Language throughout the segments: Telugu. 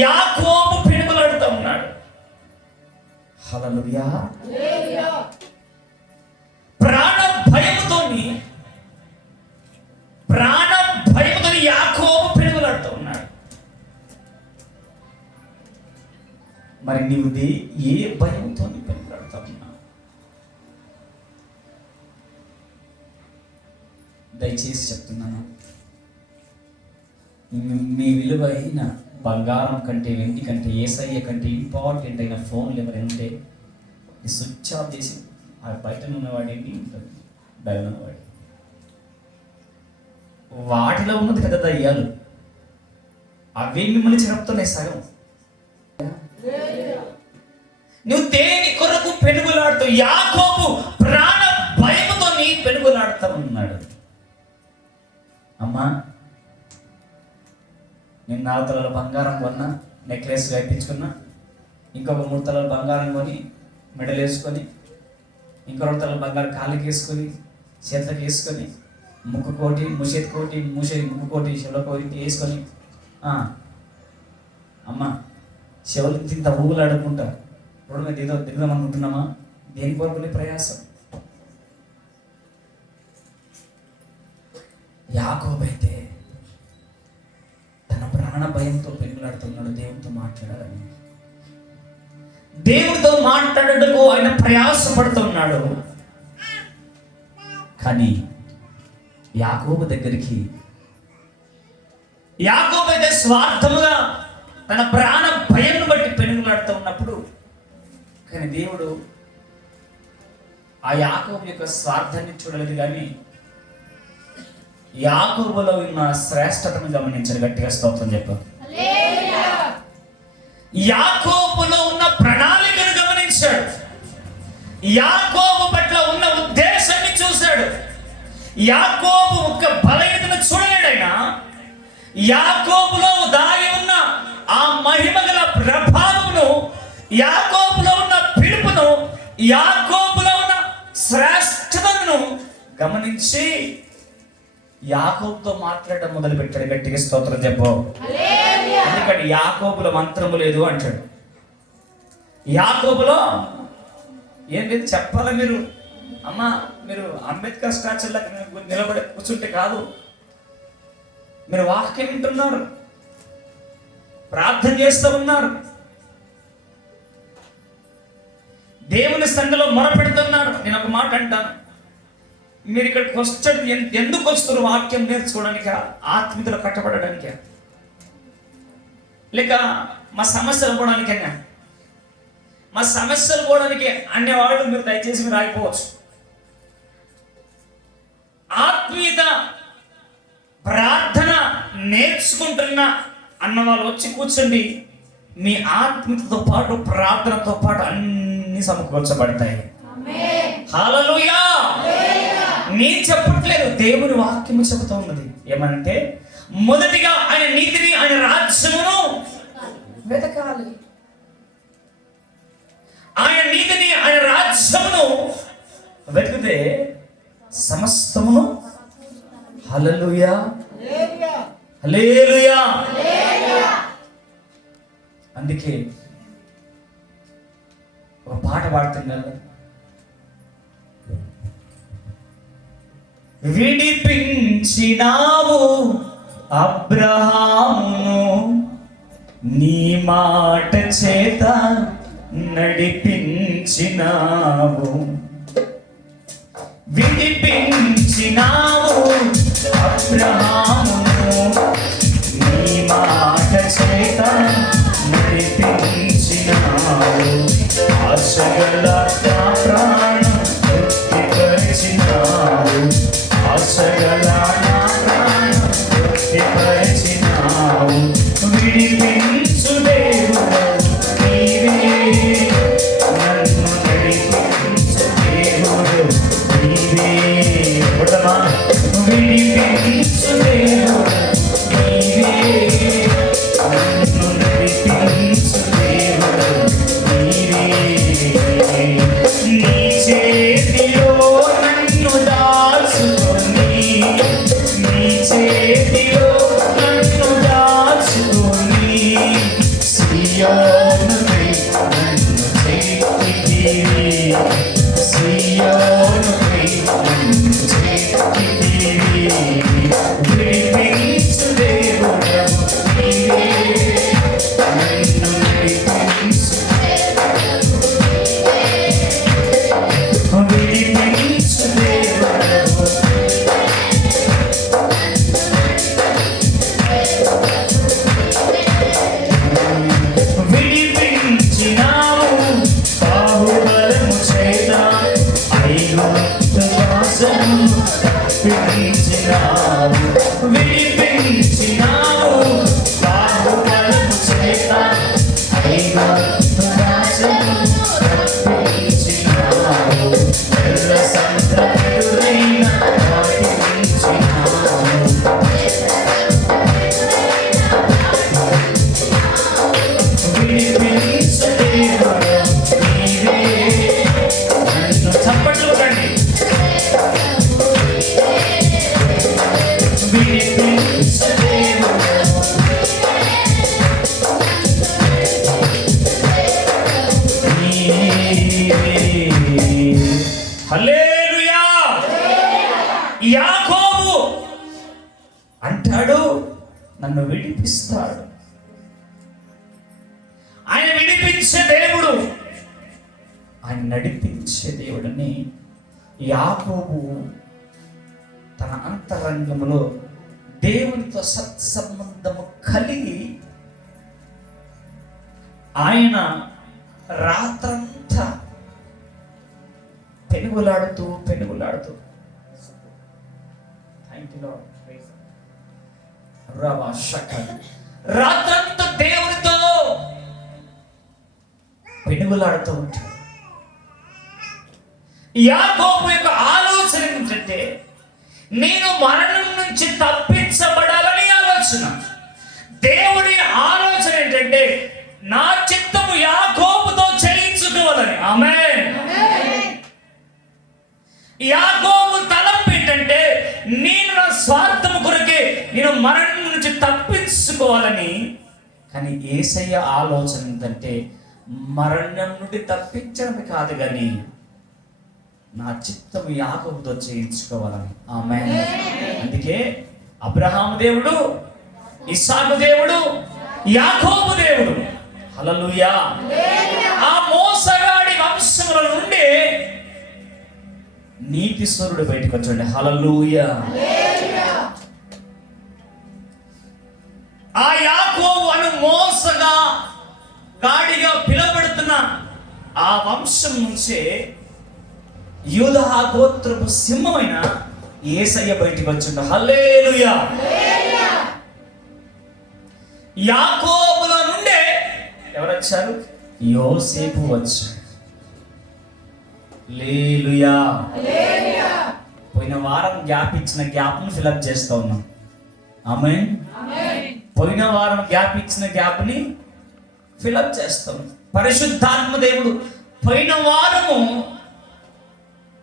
యాకోబు పెనుగులాడుతూ ఉన్నాడు. హల్లెలూయా. ప్రాణ భయముతోని యాకోబు పెనుగులాడుతూ ఉన్నాడు. మరి నీవు ఏ భయంతో పెనుగులాడుతూ ఉన్నావు? దయచేసి చెప్తున్నాను, మీ విలువైన బంగారం కంటే, వెండి కంటే, యేసయ్య కంటే ఇంపార్టెంట్ అయిన ఫోన్లు ఎవరైనా ఉంటే స్విచ్ ఆఫ్ చేసి ఆ బయట ఉన్నవాడేంటి ఉంటుంది, బయట ఉన్నవాడి వాటిలో ఉన్నది పెద్ద దయ్యాలు, అవే మిమ్మల్ని చెరుపుతున్నాయి సగం. నువ్వు దేని కొరకు పెనుగులాడుతూ? యాకోబు ప్రాణ భయముతో నీ పెనుగులాడుతూ ఉన్నాడు. అమ్మా, నేను 4 తలల బంగారం కొన్నా, నెక్లెస్ వేయించుకున్నా, ఇంకొక 3 తలల బంగారం కొని మెడలు వేసుకొని, ఇంకో 2 తలల బంగారం కాళ్ళకి వేసుకొని, చేతులకు వేసుకొని, ముక్కు కోటి, ముక్కు కోటి, చెవుల కోటి వేసుకొని, అమ్మ చెవులు తింత ఊగులు ఆడుకుంటా రోడ్డు మీద ఏదో దిగుదాం అనుకుంటున్నామా? దేని కొరకు ప్రయాసం? యాకోబు అయితే తన ప్రాణ భయంతో పెనుగులాడుతున్నాడు. దేవుడితో మాట్లాడాలని, దేవుడితో మాట్లాడటకు ఆయన ప్రయాసపడుతున్నాడు. కానీ యాకోబు దగ్గరికి, యాకోబు అయితే స్వార్థముగా తన ప్రాణ భయం బట్టి పెనుగులాడుతూ ఉన్నప్పుడు, కానీ దేవుడు ఆ యాకోబు యొక్క స్వార్థాన్ని చూడలేదు, కానీ యాకోబులో ఉన్న శ్రేష్టతను గమనించాడు. గట్టిగా స్తోత్రం చెప్పారు. యాకోబులో ఉన్న ప్రణాళికను గమనించాడు. యాకోబు పట్ల ఉన్న ఉద్దేశాన్ని చూశాడు. యాకోబు ఒక బలహీనతను చూడలేడైనా యాకోబులో దాగి ఉన్న ఆ మహిమ గల ప్రభావమును, యాకోబులో ఉన్న పిలుపును, యాకోబులో ఉన్న శ్రేష్టతను గమనించి యాకోబుతో మాట్లాడడం మొదలు పెట్టాడు. గట్టిగా స్తోత్రం చెప్పు. ఎందుకంటే యాకోబులో మంత్రము లేదు అంటాడు. యాకోబులో ఏం లేదు చెప్పాలా? మీరు అమ్మా, మీరు అంబేద్కర్ స్టాచ్యూలో నిలబడి కూర్చుంటే కాదు, మీరు వాక్యం వింటున్నారు, ప్రార్థన చేస్తూ ఉన్నారు, దేవుని సన్నిధిలో మొరపెడుతున్నారు. నేను ఒక మాట అంటాను, మీరు ఇక్కడికి వచ్చాడు ఎందుకు వస్తారు? వాక్యం నేర్చుకోవడానికి, ఆత్మీయతలో కట్టబడడానికి, లేక మా సమస్యలు పోవడానికైనా? మా సమస్యలు పోవడానికి అనేవాళ్ళు మీరు దయచేసి మీరు ఆగిపోవచ్చు. ఆత్మీయత ప్రార్థన నేర్చుకుంటున్నా అన్న వాళ్ళు వచ్చి కూర్చోండి. మీ ఆత్మీయతతో పాటు ప్రార్థనతో పాటు అన్ని సమకూర్చబడతాయి. హల్లెలూయా. నీ చెప్పట్లేదు, దేవుని వాక్యము చెబుతూ ఉన్నది. ఏమనంటే, మొదటిగా ఆయన నీతిని, ఆయన రాజ్యమును వెతకాలి. ఆయన నీతిని, ఆయన రాజ్యమును వెతికితే సమస్తమును. హల్లెలూయా, హల్లెలూయా. అందుకే ఒక పాట పాడుతున్నారు, విడిపించినావు అబ్రహామును, నీ మాట చేత నడిపించినావు. విడిపించినావు అబ్రహామును, నీ మాట చేత నడిపించినావు. ఆశగల ప్రాణం తృప్తిపరిచినావు, ఆశగల ప్రాణం తృప్తిపరిచినావు. విడిపించు దేవుడు నీవే, నన్ను నడిపించు దేవుడు నీవే. విడిపించు దేవుడు నీవే, నన్ను నడిపించు దేవుడు నీవే. నీ చేతిలో నన్ను దాచుకొని, నీ చేతిలో నన్ను దాచుకొని, విడిపించే దేవుడు. హల్లెలూయా. యాకోబు అంటాడు, నన్ను విడిపిస్తాడు. ఆయన విడిపించే దేవుడు, ఆయన నడిపించే దేవుడని యాకోబు తన అంతరంగంలో దేవునితో సత్సంబంధము కలిగి ఆయన రాత్రంతా పెనుగులాడుతూ రాత్రంతా దేవునితో పెనుగులాడుతూ ఉంటాడు. యాకోబు యొక్క ఆలోచన ఏంటంటే, నేను మరణం నుంచి తప్పించబడాలని ఆలోచన. దేవుని ఆలోచన ఏంటంటే, నా చిత్తము యాకోబుతో చేయించుకోవాలని. ఆమేన్. యాకోబు తలంపు ఏంటంటే, నేను నా స్వార్థము కొరకే నేను మరణం నుంచి తప్పించుకోవాలని. కానీ యేసయ్య ఆలోచన ఏంటంటే, మరణం నుండి తప్పించడమే కాదు కానీ నా చిత్తము యాకోబుతో చేయించుకోవాలని. ఆమేన్. అందుకే అబ్రహాము దేవుడు, ఇస్సాకు దేవుడు, యాకోబు దేవుడు. హల్లెలూయా. ఆ మోసగాడి వంశముల నుండి నీతిశ్వరుడు బయటకు వచ్చాడు. హల్లెలూయా. ఆ యాకోబు అను మోసగా గాడిగా పిలువబడుతున్న ఆ వంశం నుంచే యూదా గోత్రపు సింహమైన యేసయ్య బయటికి వచ్చిండు. హల్లెలూయా. యాకోబుల నుండే ఎవరు వచ్చారు? యోసేపు వచ్చాడు. హల్లెలూయా. పోయిన వారం గ్యాప్ ఇచ్చిన గ్యాప్ను ఫిలప్ చేస్తా ఉన్నాం. ఆమేన్. పోయిన వారం గ్యాప్ ఇచ్చిన గ్యాప్ని ఫిలప్ చేస్తాం. పరిశుద్ధాత్మ దేవుడు పోయిన వారము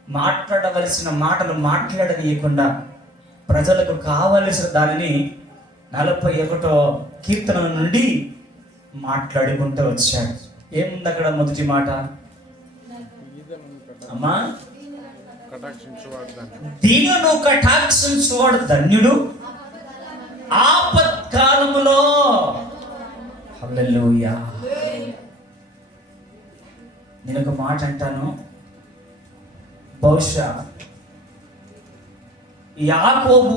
మాట్లాడవలసిన మాటలు మాట్లాడనీయకుండా ప్రజలకు కావలసిన దానిని 41వ కీర్తన నుండి మాట్లాడుకుంటూ వచ్చాడు. ఏముంది అక్కడ? మొదటి మాట, అమ్మా, దీనును కటాక్షించువాడు ధన్యుడు ఆపత్కాలములో. హల్లెలూయా. నేను ఒక మాట అంటాను, బహుశా యాకోబు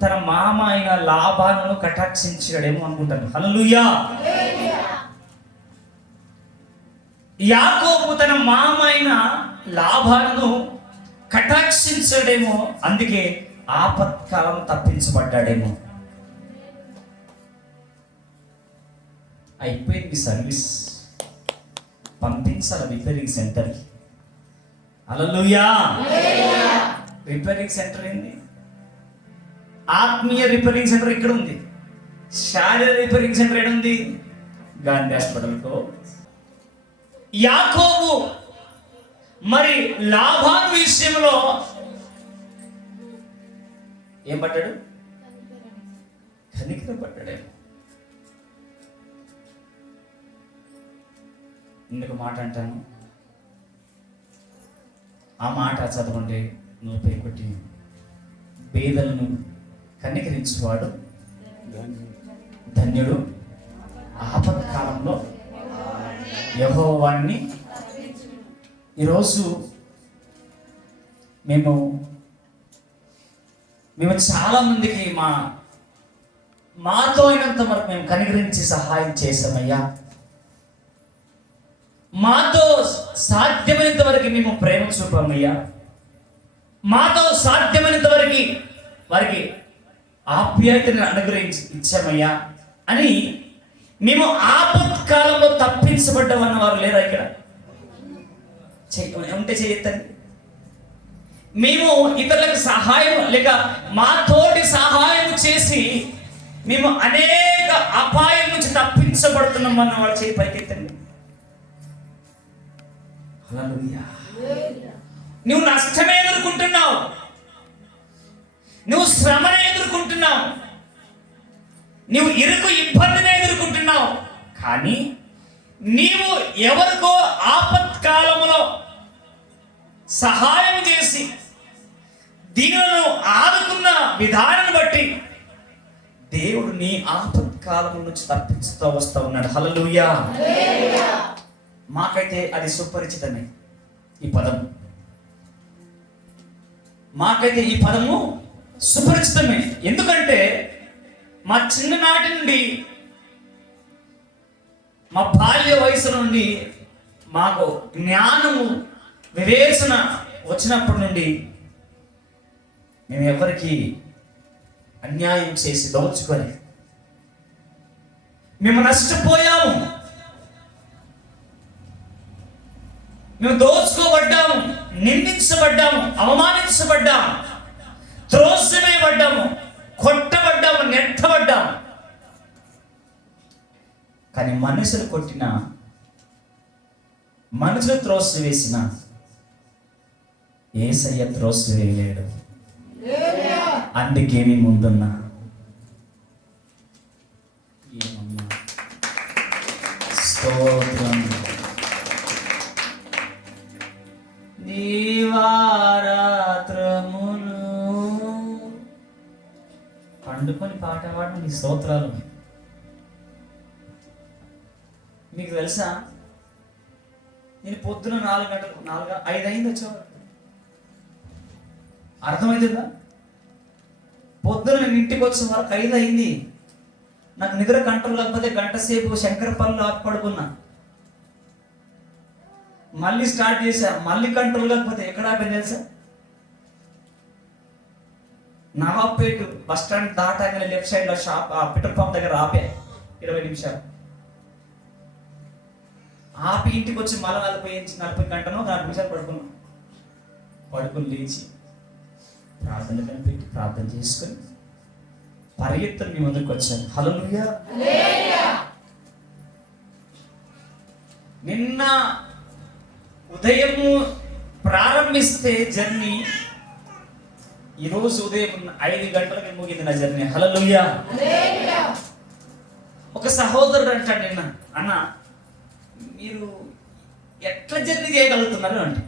తన మామ అయిన లాబాను కటాక్షించాడేమో అనుకుంటాను. హల్లెలూయా. యాకోబు తన మామ అయిన లాబాను కటాక్షించాడేమో, అందుకే ఆపత్కాలం తప్పించబడ్డాడేమో. అయిపోయింది సర్వీస్, పంపించాలి రిపేరింగ్ సెంటర్కి. హల్లెలూయా. రిపేరింగ్ సెంటర్ ఏంది? ఆత్మీయ రిపేరింగ్ సెంటర్ ఇక్కడ ఉంది. శారీరక రిపేరింగ్ సెంటర్ ఎక్కడ ఉంది? గాంధీ హాస్పిటల్కో. యాకోబు మరి లాభాన్ విషయంలో ఏం పడ్డాడు? కనికరం పడ్డాడేమో. ఇందుకు మాట అంటాను, ఆ మాట చదవండి. 41 పేదలను కనికరించువాడు ధన్యుడు, ఆపత్కాలంలో యెహోవాని. ఈరోజు మేము చాలా మందికి మాతో అయినంత వరకు మేము కనికరించి సహాయం చేసామయ్యా. మాతో సాధ్యమైనంత వరకు మేము ప్రేమ చూపామయ్యా. మాతో సాధ్యమైనంత వరకు వారికి ఆప్యాయతను అనుగ్రహించి ఇచ్చామయ్యా అని మేము ఆపత్కాలంలో తప్పించబడ్డామన్న వారు లేరా ఇక్కడ? ఉంటే చేయొద్దండి. మేము ఇతరులకు సహాయం లేక మా తోటి సహాయం చేసి మేము అనేక అపాయం నుంచి తప్పించబడుతున్నాం అన్న వాళ్ళు చేయి పైకెత్తండి. హల్లెలూయా. నువ్వు నష్టమే ఎదుర్కొంటున్నావు, నువ్వు శ్రమనే ఎదుర్కొంటున్నావు. ఎదుర్కొంటున్నావు, నీవు ఇరుకు ఇబ్బందిని ఎదుర్కొంటున్నావు. కానీ నీవు ఎవరికో ఆపత్కాలంలో సహాయం చేసి దీనులను ఆదుకున్న విధానాన్ని బట్టి దేవుడు నీ ఆపత్కాలం నుంచి తప్పించుతూ వస్తూ ఉన్నాడు. హల్లెలూయా. మాకైతే అది సుపరిచితమే. ఈ పదం మాకైతే ఈ పదము సుపరిచితమే. ఎందుకంటే మా చిన్ననాటి నుండి, మా బాల్య వయసు నుండి మాకు జ్ఞానము వివేచన వచ్చినప్పటి నుండి మేము ఎవరికి అన్యాయం చేసి దోచుకొని మేము నష్టపోయాము, మేము దోచుకోబడ్డాము, నిందించబడ్డాము, అవమానించబడ్డాము, త్రోసివేయబడ్డాము, కొట్టబడ్డాము, నెట్టబడ్డాము. కానీ మనుషులు కొట్టిన, మనుషులు త్రోసివేసిన యేసయ్య త్రోసివేయలేడు. అందుకే మీ ముందున్నా స్తోత్రం. దీవారాత్రములు పండుకొని పాట పాడడం నీ స్తోత్రాలు. మీకు తెలుసా, నేను పొద్దున 4 గంటలకు 5 అయింది వచ్చేవాడు. అర్థమవుతుందా? పొద్దున నేను ఇంటికి వచ్చే వరకు 5 అయింది. నాకు నిద్ర కంట్రోల్ లేకపోతే గంట సేపు శంకరపల్లి ఆపి పడుకున్నా. మళ్ళీ స్టార్ట్ చేశా, మళ్ళీ కంట్రోల్ లేకపోతే ఎక్కడ ఆపాను తెలుసా? నవాబ్పేట బస్ స్టాండ్ దాటాగానే లెఫ్ట్ సైడ్ లో షాప్, పెట్రోల్ పంప్ దగ్గర ఆపే 20 నిమిషాలు ఆపి ఇంటికి వచ్చి మళ్ళీ 40 గంటనో 40 నిమిషాలు పడుకుని లేచి ప్రార్థన కనిపెట్టి ప్రార్థన చేసుకొని పరిగెత్తుని మీ ముందుకు వచ్చాను. హల్లెలూయా. నిన్న ఉదయము ప్రారంభిస్తే జర్నీ ఈరోజు ఉదయం 5 గంటలకు ముగింది నా జర్నీ. హల్లెలూయా. ఒక సహోదరుడు అంటాడు నిన్న, అన్న మీరు ఎట్లా జర్నీ చేయగలుగుతున్నారు అంటే,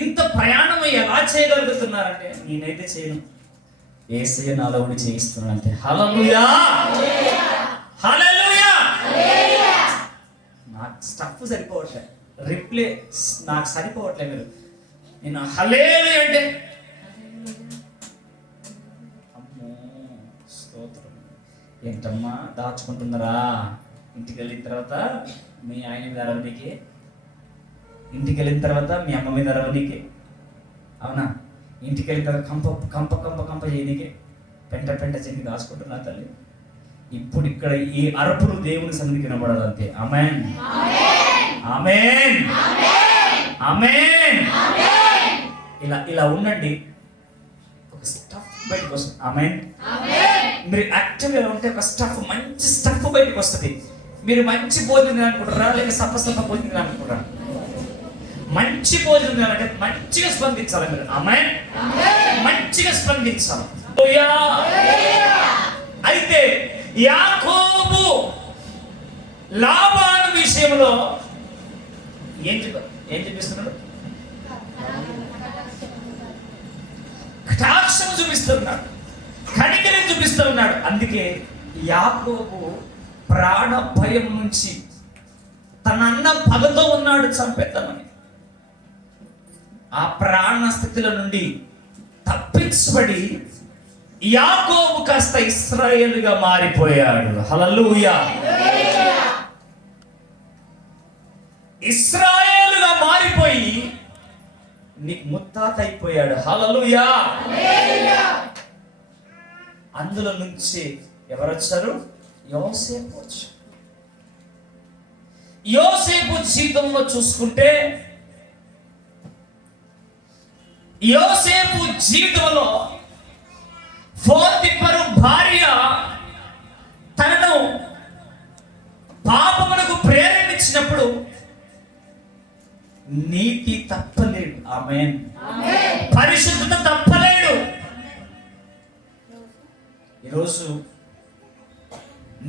ఇంత ప్రయాణం ఎలా చేయగలుగుతున్నారంటే, నేనైతే చేయను, యేసయ్య నాలో ఉండి చేయిస్తున్నాను అంటే. హల్లెలూయా. హల్లెలూయా. నాకు స్టఫ్ సరిపోవట్లే, రిప్లై నాకు సరిపోవట్లే. మీరు నేను హల్లెలూయా అంటే అమ్మో స్తోత్రం. ఏంటమ్మా దాచుకుంటున్నారా? ఇంటికి వెళ్ళిన తర్వాత మీ ఆయన మీద అరవనీకి, ఇంటికి వెళ్ళిన తర్వాత మీ అమ్మ మీద అరవనీకి, అవునా? ఇంటికి వెళ్ళిన తర్వాత కంప చేయనీకి పెంట చెంది దాచుకుంటున్నా తల్లి. ఇప్పుడు ఇక్కడ ఈ అరుపులు దేవుని సన్నిధికి వినబడాలి అంతే. ఆమేన్, ఆమేన్, ఆమేన్. ఇలా ఉండండి, ఒక స్టఫ్ బయటకు వస్తుంది. ఆమేన్. మీరు యాక్టివ్గా ఉంటే ఒక స్టఫ్, మంచి స్టఫ్ బయటకు వస్తుంది. మీరు మంచి భోజనం అనుకుంటారా, లేక సప్ప భోజనం అనుకుంటారా? మంచి భోజనం అంటే మంచిగా స్పందించాలి మీరు. ఆమేన్. మంచిగా స్పందించాలి. అయితే యాకోబు లాబాను విషయంలో ఏం చూపిస్తున్నాడు? కటాక్షం చూపిస్తున్నాడు, కనికరం చూపిస్తూ ఉన్నాడు. అందుకే యాకోబు ప్రాణ భయం నుంచి, తన అన్న పగతో ఉన్నాడు చంపేద్దామని, ఆ ప్రాణ స్థితిలో నుండి తప్పించబడి యాకోబు కాస్త ఇశ్రాయేలుగా మారిపోయాడు. హల్లెలూయా. ఇశ్రాయేలుగా మారిపోయి నీకు ముత్తాత అయిపోయాడు. హల్లెలూయా. అందులో నుంచి ఎవరు వచ్చారు? యోసేపు వచ్చారు. యోసేపు జీవితంలో చూసుకుంటే, యోసేపు జీవితంలో పోతిఫరు భార్య తనను పాపమునకు ప్రేరేపించినప్పుడు నీతి తప్పలేడు. ఆమేన్. పరిశుద్ధత తప్పలేడు. ఈరోజు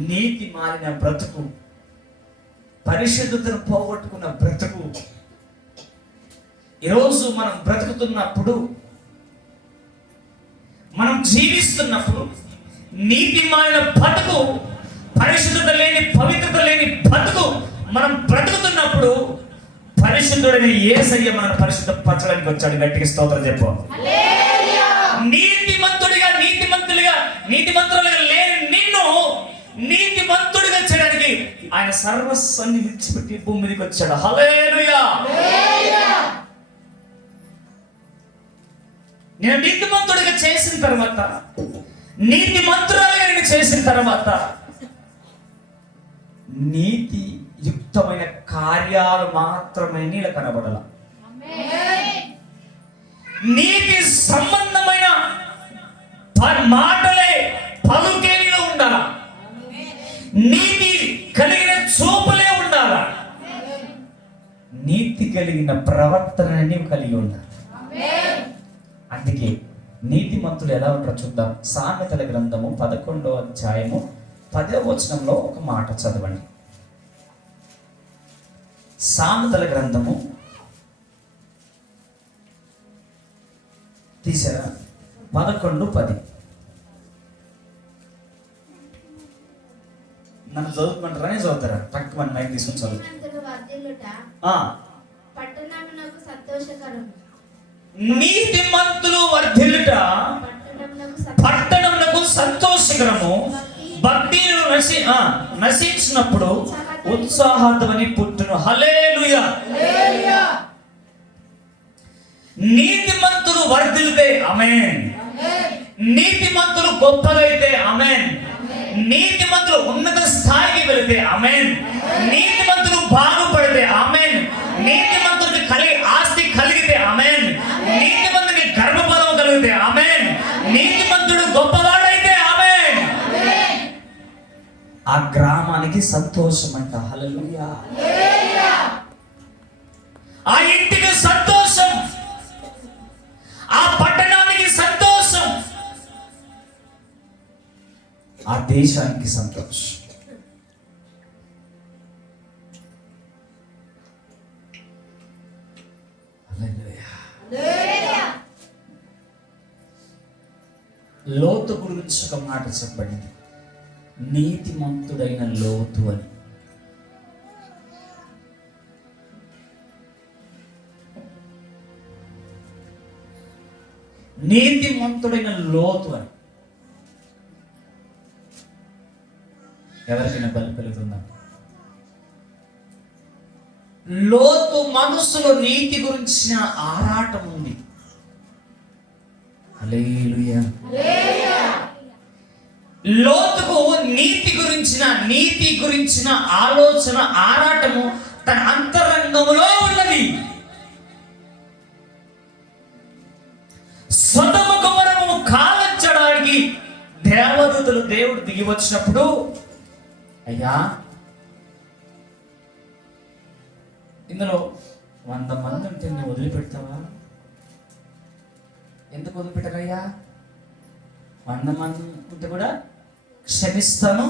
నీతి మారిన బ్రతుకు, పరిశుద్ధతను పోగొట్టుకున్న బ్రతుకు, ఈరోజు మనం బ్రతుకుతున్నప్పుడు, మనం జీవిస్తున్నప్పుడు నీతి మారిన బతుకు, పరిశుద్ధత లేని, పవిత్రత లేని బతుకు మనం బ్రతుకుతున్నప్పుడు పరిశుద్ధుడైన యేసయ్య మనల్ని పరిశుద్ధపరచడానికి వచ్చాడు. గట్టిగా స్తోత్రం చెప్పు. నీతిమంతులుగా లేని నిన్ను నీతిమంతుడిగా చేయడానికి ఆయన సర్వస్వాన్ని విడిచిపెట్టి భూమి మీదకి వచ్చాడు. హల్లెలూయా. నేను నీతిమంతుడిగా చేసిన తర్వాత, నీతిమంతురాలుగా నేను చేసిన తర్వాత నీతి యుక్తమైన కార్యాలు మాత్రమే నీళ్ళ కనబడాల. నీతి సంబంధమైన మాటలే పలుకే నీలో ఉండాల. నీతి కలిగిన చూపులే ఉండాల. నీతి కలిగిన ప్రవర్తన నీవు కలిగి ఉండాలి. అందుకే నీతిమంతులు ఎలా ఉంటారో చూద్దాం. సామెతల గ్రంథము 11వ అధ్యాయము 10వ వచనంలో ఒక మాట చదవండి. సామెతల గ్రంథము తీసారా? 11:10. నన్ను చదువుకుంటారా? నేను చదువుతారా? తక్కువ మన మైక్ తీసుకుని చదువు. నీతిమంతులు వర్ధిల్లుట పట్టణమునకు సంతోషకరము, భక్తిహీనులు నశించినప్పుడు ఉత్సాహార్థమని పుట్టును. హల్లెలూయా. నీతిమంతులు వర్ధిల్లితే ఆమేన్. నీతిమంతులు గొప్పలైతే ఆమేన్. నీతిమంతులు ఉన్నత స్థాయికి వెళితే ఆమేన్. నీతిమంతులు బాగుపడితే ఆమేన్. నీతిమంతుడికి ఆస్తి కలిగితే ఆమేన్. నీతిమంతుడికి గర్భఫలం కలిగితే ఆమేన్. నీతిమంతుడు గొప్పవాడైతే ఆమేన్. ఆ గ్రామానికి సంతోషం అంట. హల్లెలూయా. ఆ ఇంటికి సంతోషం, ఆ పట్టణానికి సంతోషం, ఆ దేశానికి సంతోషం. లోతు గురించి ఒక మాట చెప్పండి. నీతిమంతుడైన లోతు అని. నీతిమంతుడైన లోతు అని. ఎవరికైనా బలి కలుగుతుందా? లోతు మనసులో నీతి గురించిన ఆరాటం ఉంది. హల్లెలూయా. లోతుకు నీతి గురించిన ఆలోచన, ఆరాటము తన అంతరంగంలో ఉన్నది. సొదొమ గొమొరను కాల్చడానికి దేవుడు దిగి వచ్చినప్పుడు, అయ్యా ఇందులో 100 మంది ఉంటే నువ్వు వదిలిపెడతావా? ఎందుకు వదిలిపెట్టరయ్యా? 100 మంది ఉంటే కూడా క్షమిస్తాను,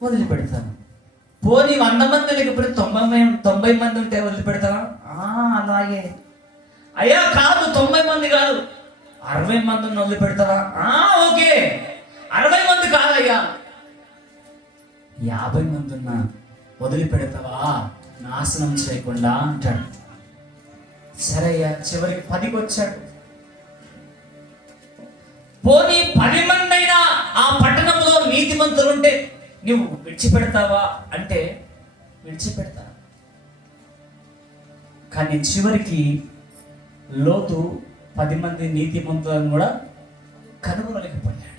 వదిలిపెడతాను. పోనీ 100 మంది లేకపోతే 90 మంది ఉంటే వదిలిపెడతావా? అలాగే. అయ్యా కాదు, 90 మంది కాదు, 60 మందిని వదిలిపెడతావా? ఓకే. 60 మంది కాదయ్యా, 50 మంది ఉన్నా వదిలిపెడతావా నాశనం చేయకుండా అంటాడు. సరే అయ్యా, చివరికి 10కి వచ్చాడు. పోనీ 10 మంది అయినా ఆ పట్టణంలో నీతిమంతులు ఉంటే నువ్వు విడిచిపెడతావా అంటే విడిచిపెడతా. కానీ చివరికి లోతు 10 మంది నీతిమంతులను కూడా కనుగొనలేకపోయాడు.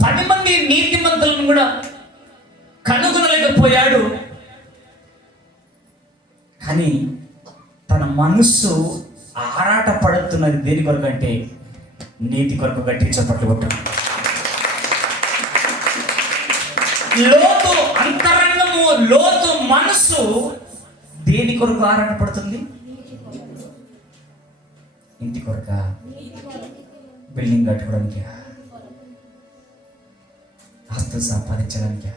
10 మంది నీతిమంతులను కూడా కనుగొనలేకపోయాడు. కానీ తన మనస్సు ఆరాట పడుతున్నది దేని కొరకు అంటే నీతి కొరకు. గట్టి చప్పట్లు కొట్టాడు. లోతు అంతరంగము, లోతు మనస్సు దేని కొరకు ఆరాట పడుతుంది? ఇంటి కొరక, బిల్డింగ్ కట్టుకోవడానికి, ఆస్తులు సంపాదించడానికి,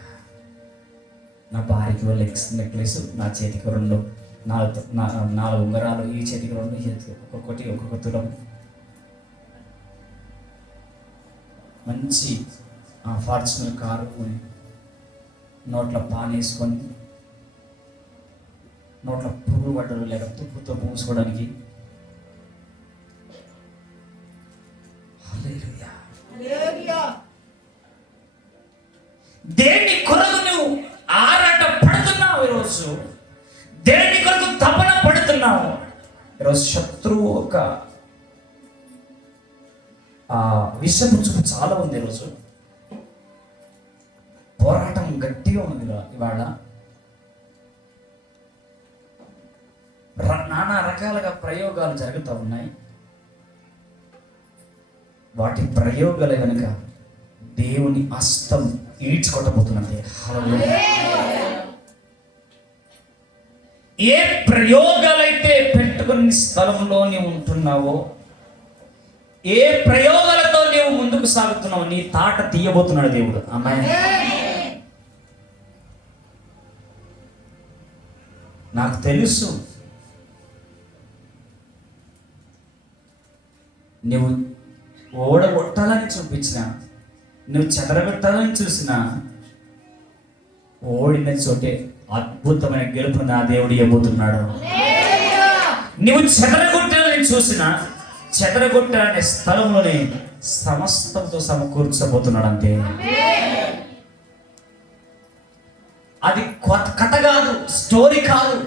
నా భార్యకి నెక్లెస్, నా చేతికి 4 ఉంగరాలు, ఈ చేతికి 2, ఈ చేతికి ఒక్కొక్క తులం, మంచి ఫార్చునర్ కారు కొని, నోట్ల పాన్ వేసుకొని, నోట్ల పువ్వు పడ్డలు లేక తుప్పుతో పూసుకోవడానికి. దేని కొరకు నువ్వు ఆరాట పడుతున్నావు ఈరోజు? దేని కొరకు తపన పడుతున్నావు ఈరోజు? శత్రువు ఒక విషపు చూపు చాలా ఉంది ఈరోజు. పోరాటం గట్టిగా ఉంది ఇవాళ. నానా రకాలుగా ప్రయోగాలు జరుగుతూ ఉన్నాయి. వాటి ప్రయోగాల వెనుక దేవుని హస్తం ఈడ్చుకొట్టబోతున్నది. ఏ ప్రయోగాలైతే పెట్టుకుని స్థలంలో నీవు ఉంటున్నావో, ఏ ప్రయోగాలతో నీవు ముందుకు సాగుతున్నావు, నీ తాట తీయబోతున్నాడు దేవుడు. అమ్మాయి, నాకు తెలుసు నువ్వు ఓడగొట్టాలని చూపించిన, నువ్వు చెదరగొట్టాలని చూసినా, ఓడిన చోటే అద్భుతమైన గెలుపు నా దేవుడు ఇవ్వబోతున్నాడు. నువ్వు చెదరగొట్టాలని చూసినా, చెదరగొట్టాలనే స్థలంలోనే సమస్తంతో సమకూర్చబోతున్నాడు. అంతే. అది కథ కాదు, స్టోరీ కాదు,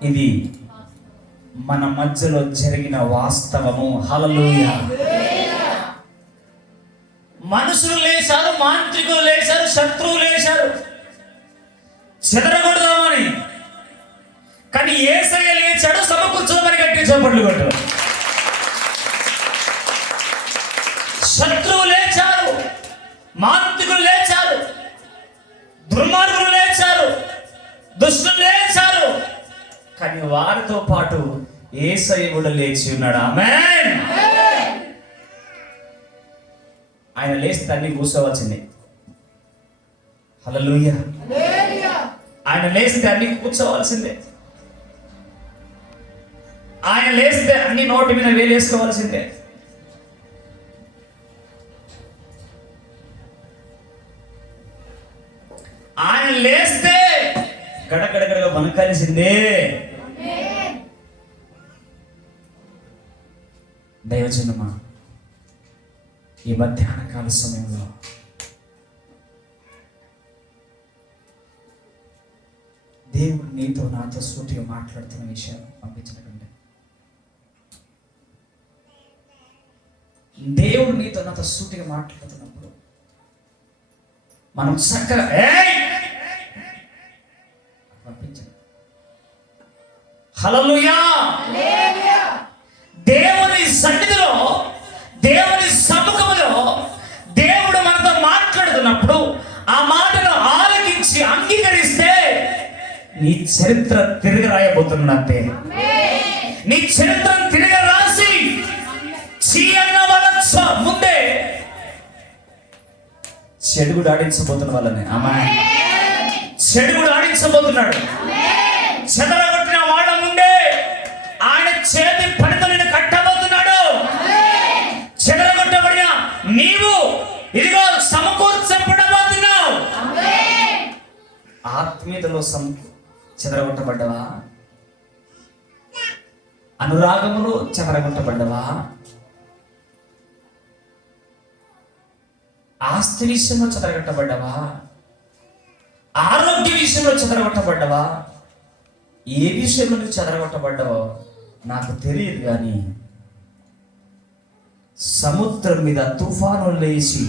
ఇది మన మధ్యలో జరిగిన వాస్తవము. హల్లెలూయా. మనుషులు లేచారు, మాంత్రికులు లేచారు, శత్రువులు లేచారు చెదరగొడదామని. కానీ యేసయ్య లేచాడు, సమకూర్చోమని గట్టి చప్పట్లు కొట్టు. శత్రువులు లేచారు, మాంత్రికులు లేచారు, దుర్మార్గులు లేచారు, దుష్టులు లేచారు, కానీ వారితో పాటు యేసయ్య కూడా లేచి ఉన్నాడు. ఆమేన్. ఆయన లేస్తే అన్ని కూర్చోవలసిందే. హల్లెలూయా. ఆయన లేస్తే అన్ని కూర్చోవలసిందే. ఆయన లేస్తే అన్ని నోటి మీద వేలేసుకోవాల్సిందే. ఆయన లేస్తే గడగడగడగా వనకాల్సిందే. దైవజనమా, ఈ మధ్యాహ్న కాల సమయంలో దేవుడు నీతో నాతో సూటిగా మాట్లాడుతున్న విషయాలు పంపించకండి. దేవుడు నీతో నాతో సూటిగా మాట్లాడుతున్నప్పుడు మనం చక్కగా పంపించండి. హల్లెలూయా. దేవుని సన్నిధిలో, దేవుని సముఖంలో దేవుడు మనతో మాట్లాడుతున్నప్పుడు ఆ మాటను ఆలకించి అంగీకరిస్తే నీ చరిత్ర తిరిగి రాయబోతున్నాడు. అంతే. నీ చరిత్రను తిరిగి రాసి ముందే చెడుగుడు ఆడించబోతున్న వాళ్ళని. అమ్మాయి, చెడుగుడు ఆడించబోతున్నాడు. చెదరగొట్టిన వాళ్ళ ముందే ఆయన చేతి పనితో నిన్ను కట్టబోతున్నాడు. చెదరగొట్టబడిన నీవు ఇదిగో సమకూర్చబడబోతున్నావు. ఆత్మీయతలో చెదరగొట్టబడ్డవా? అనురాగములో చెదరగొట్టబడ్డవా? ఆస్తి విషయంలో చెదరగొట్టబడ్డవా? ఆరోగ్య విషయంలో చెదరగొట్టబడ్డవా? ఏ విషయంలో నువ్వు చెదరగొట్టబడ్డావో నాకు తెలియదు, కానీ సముద్రం మీద తుఫాను లేచి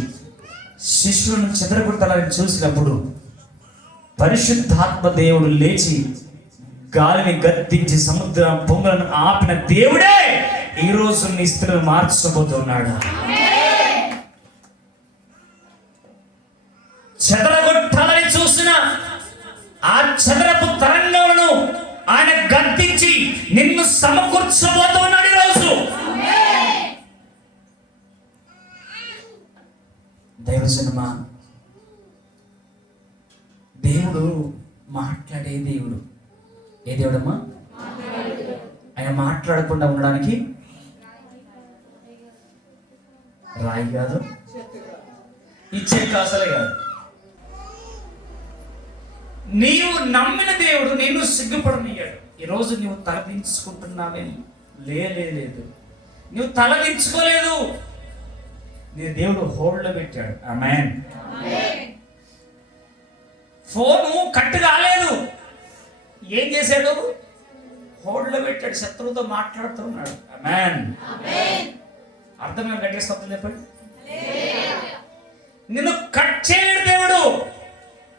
శిష్యులను చెదరగొట్టాలని చూసినప్పుడు పరిశుద్ధాత్మ దేవుడు లేచి గాలిని గద్దించి సముద్రం పొంగులను ఆపిన దేవుడే ఈరోజు నీ స్థితిని మార్చబోతున్నాడు. చెదరగొట్టాలని చూసిన ఆ చెదరపు తరంగములను ఆయన గద్దించి నిన్ను సమకూర్చబోతున్నాడు ఈరోజు. దైవజనమా, దేవుడు మాట్లాడే దేవుడు. ఏ దేవుడమ్మా? ఆయన మాట్లాడకుండా ఉండడానికి రాయి కాదు, ఇచ్చే కాసలే కాదు. నీవు నమ్మిన దేవుడు నేను సిగ్గుపడనియ్యాడు. ఈరోజు నువ్వు తలదించుకుంటున్నావే? లేదు, నువ్వు తలదించుకోలేదు. నీ దేవుడు హోల్డ్లో పెట్టాడు. ఆమేన్. ఫోను కట్టు కాలేదు, ఏం చేశాడు? హోల్డ్లో పెట్టాడు. శత్రువుతో మాట్లాడుతున్నాడు. ఆమేన్. అర్థమే గట్టిగా శబ్దం చెప్పండి. నిన్ను కట్ చేయడు దేవుడు,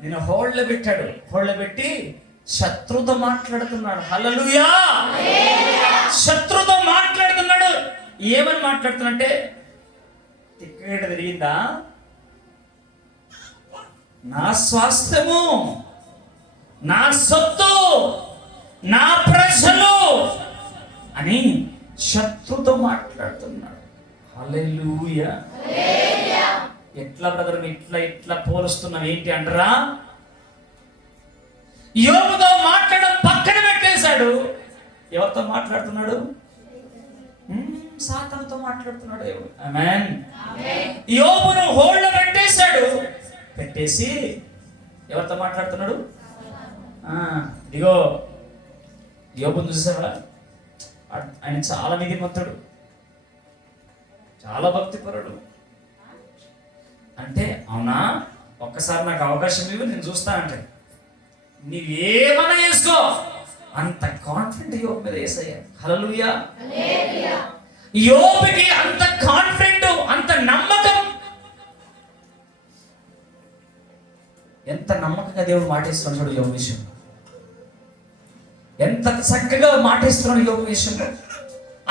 నిన్ను హోల్డ్లో పెట్టాడు. హోల్డ్లో పెట్టి శత్రువుతో మాట్లాడుతున్నాడు. హల్లెలూయా. శత్రువుతో మాట్లాడుతున్నాడు. ఏమని మాట్లాడుతున్నంటే, తిక్కగడ్డ తిరిగిందా, నా స్వాస్థ్యము, నా సొత్తు, నా ప్రజలు అని శత్రుతో మాట్లాడుతున్నాడు. హల్లెలూయా. ఎట్లా బ్రదర్ ఇట్లా పోలుస్తున్నాం ఏంటి అంటారా? యోబుతో మాట్లాడడం పక్కన పెట్టేశాడు. ఎవరితో మాట్లాడుతున్నాడు? సాతానుతో మాట్లాడుతున్నాడు. ఆమేన్. యోబును హోల్డ్ పెట్టేశాడు. పెట్టేసి ఎవరితో మాట్లాడుతున్నాడు? ఇదిగో యోబును చూసావా, ఆయన చాలా నీతిమంతుడు, చాలా భక్తిపరుడు అంటే, అవునా, ఒక్కసారి నాకు అవకాశం ఇవ్వు, నేను చూస్తా అంటే, నీవేమన్నా చేసుకో, అంత కాన్ఫిడెంట్ యోబు మీద యేసయ్య. హల్లెలూయా. యోబుకి అంత కాన్ఫిడెంట్, అంత నమ్మకం. ఎంత నమ్మకంగా దేవుడు మాటిస్తున్నాడు చూడు యోబు విషయం. ఎంత చక్కగా మాటిస్తున్నాడు యోబు విషయంలో.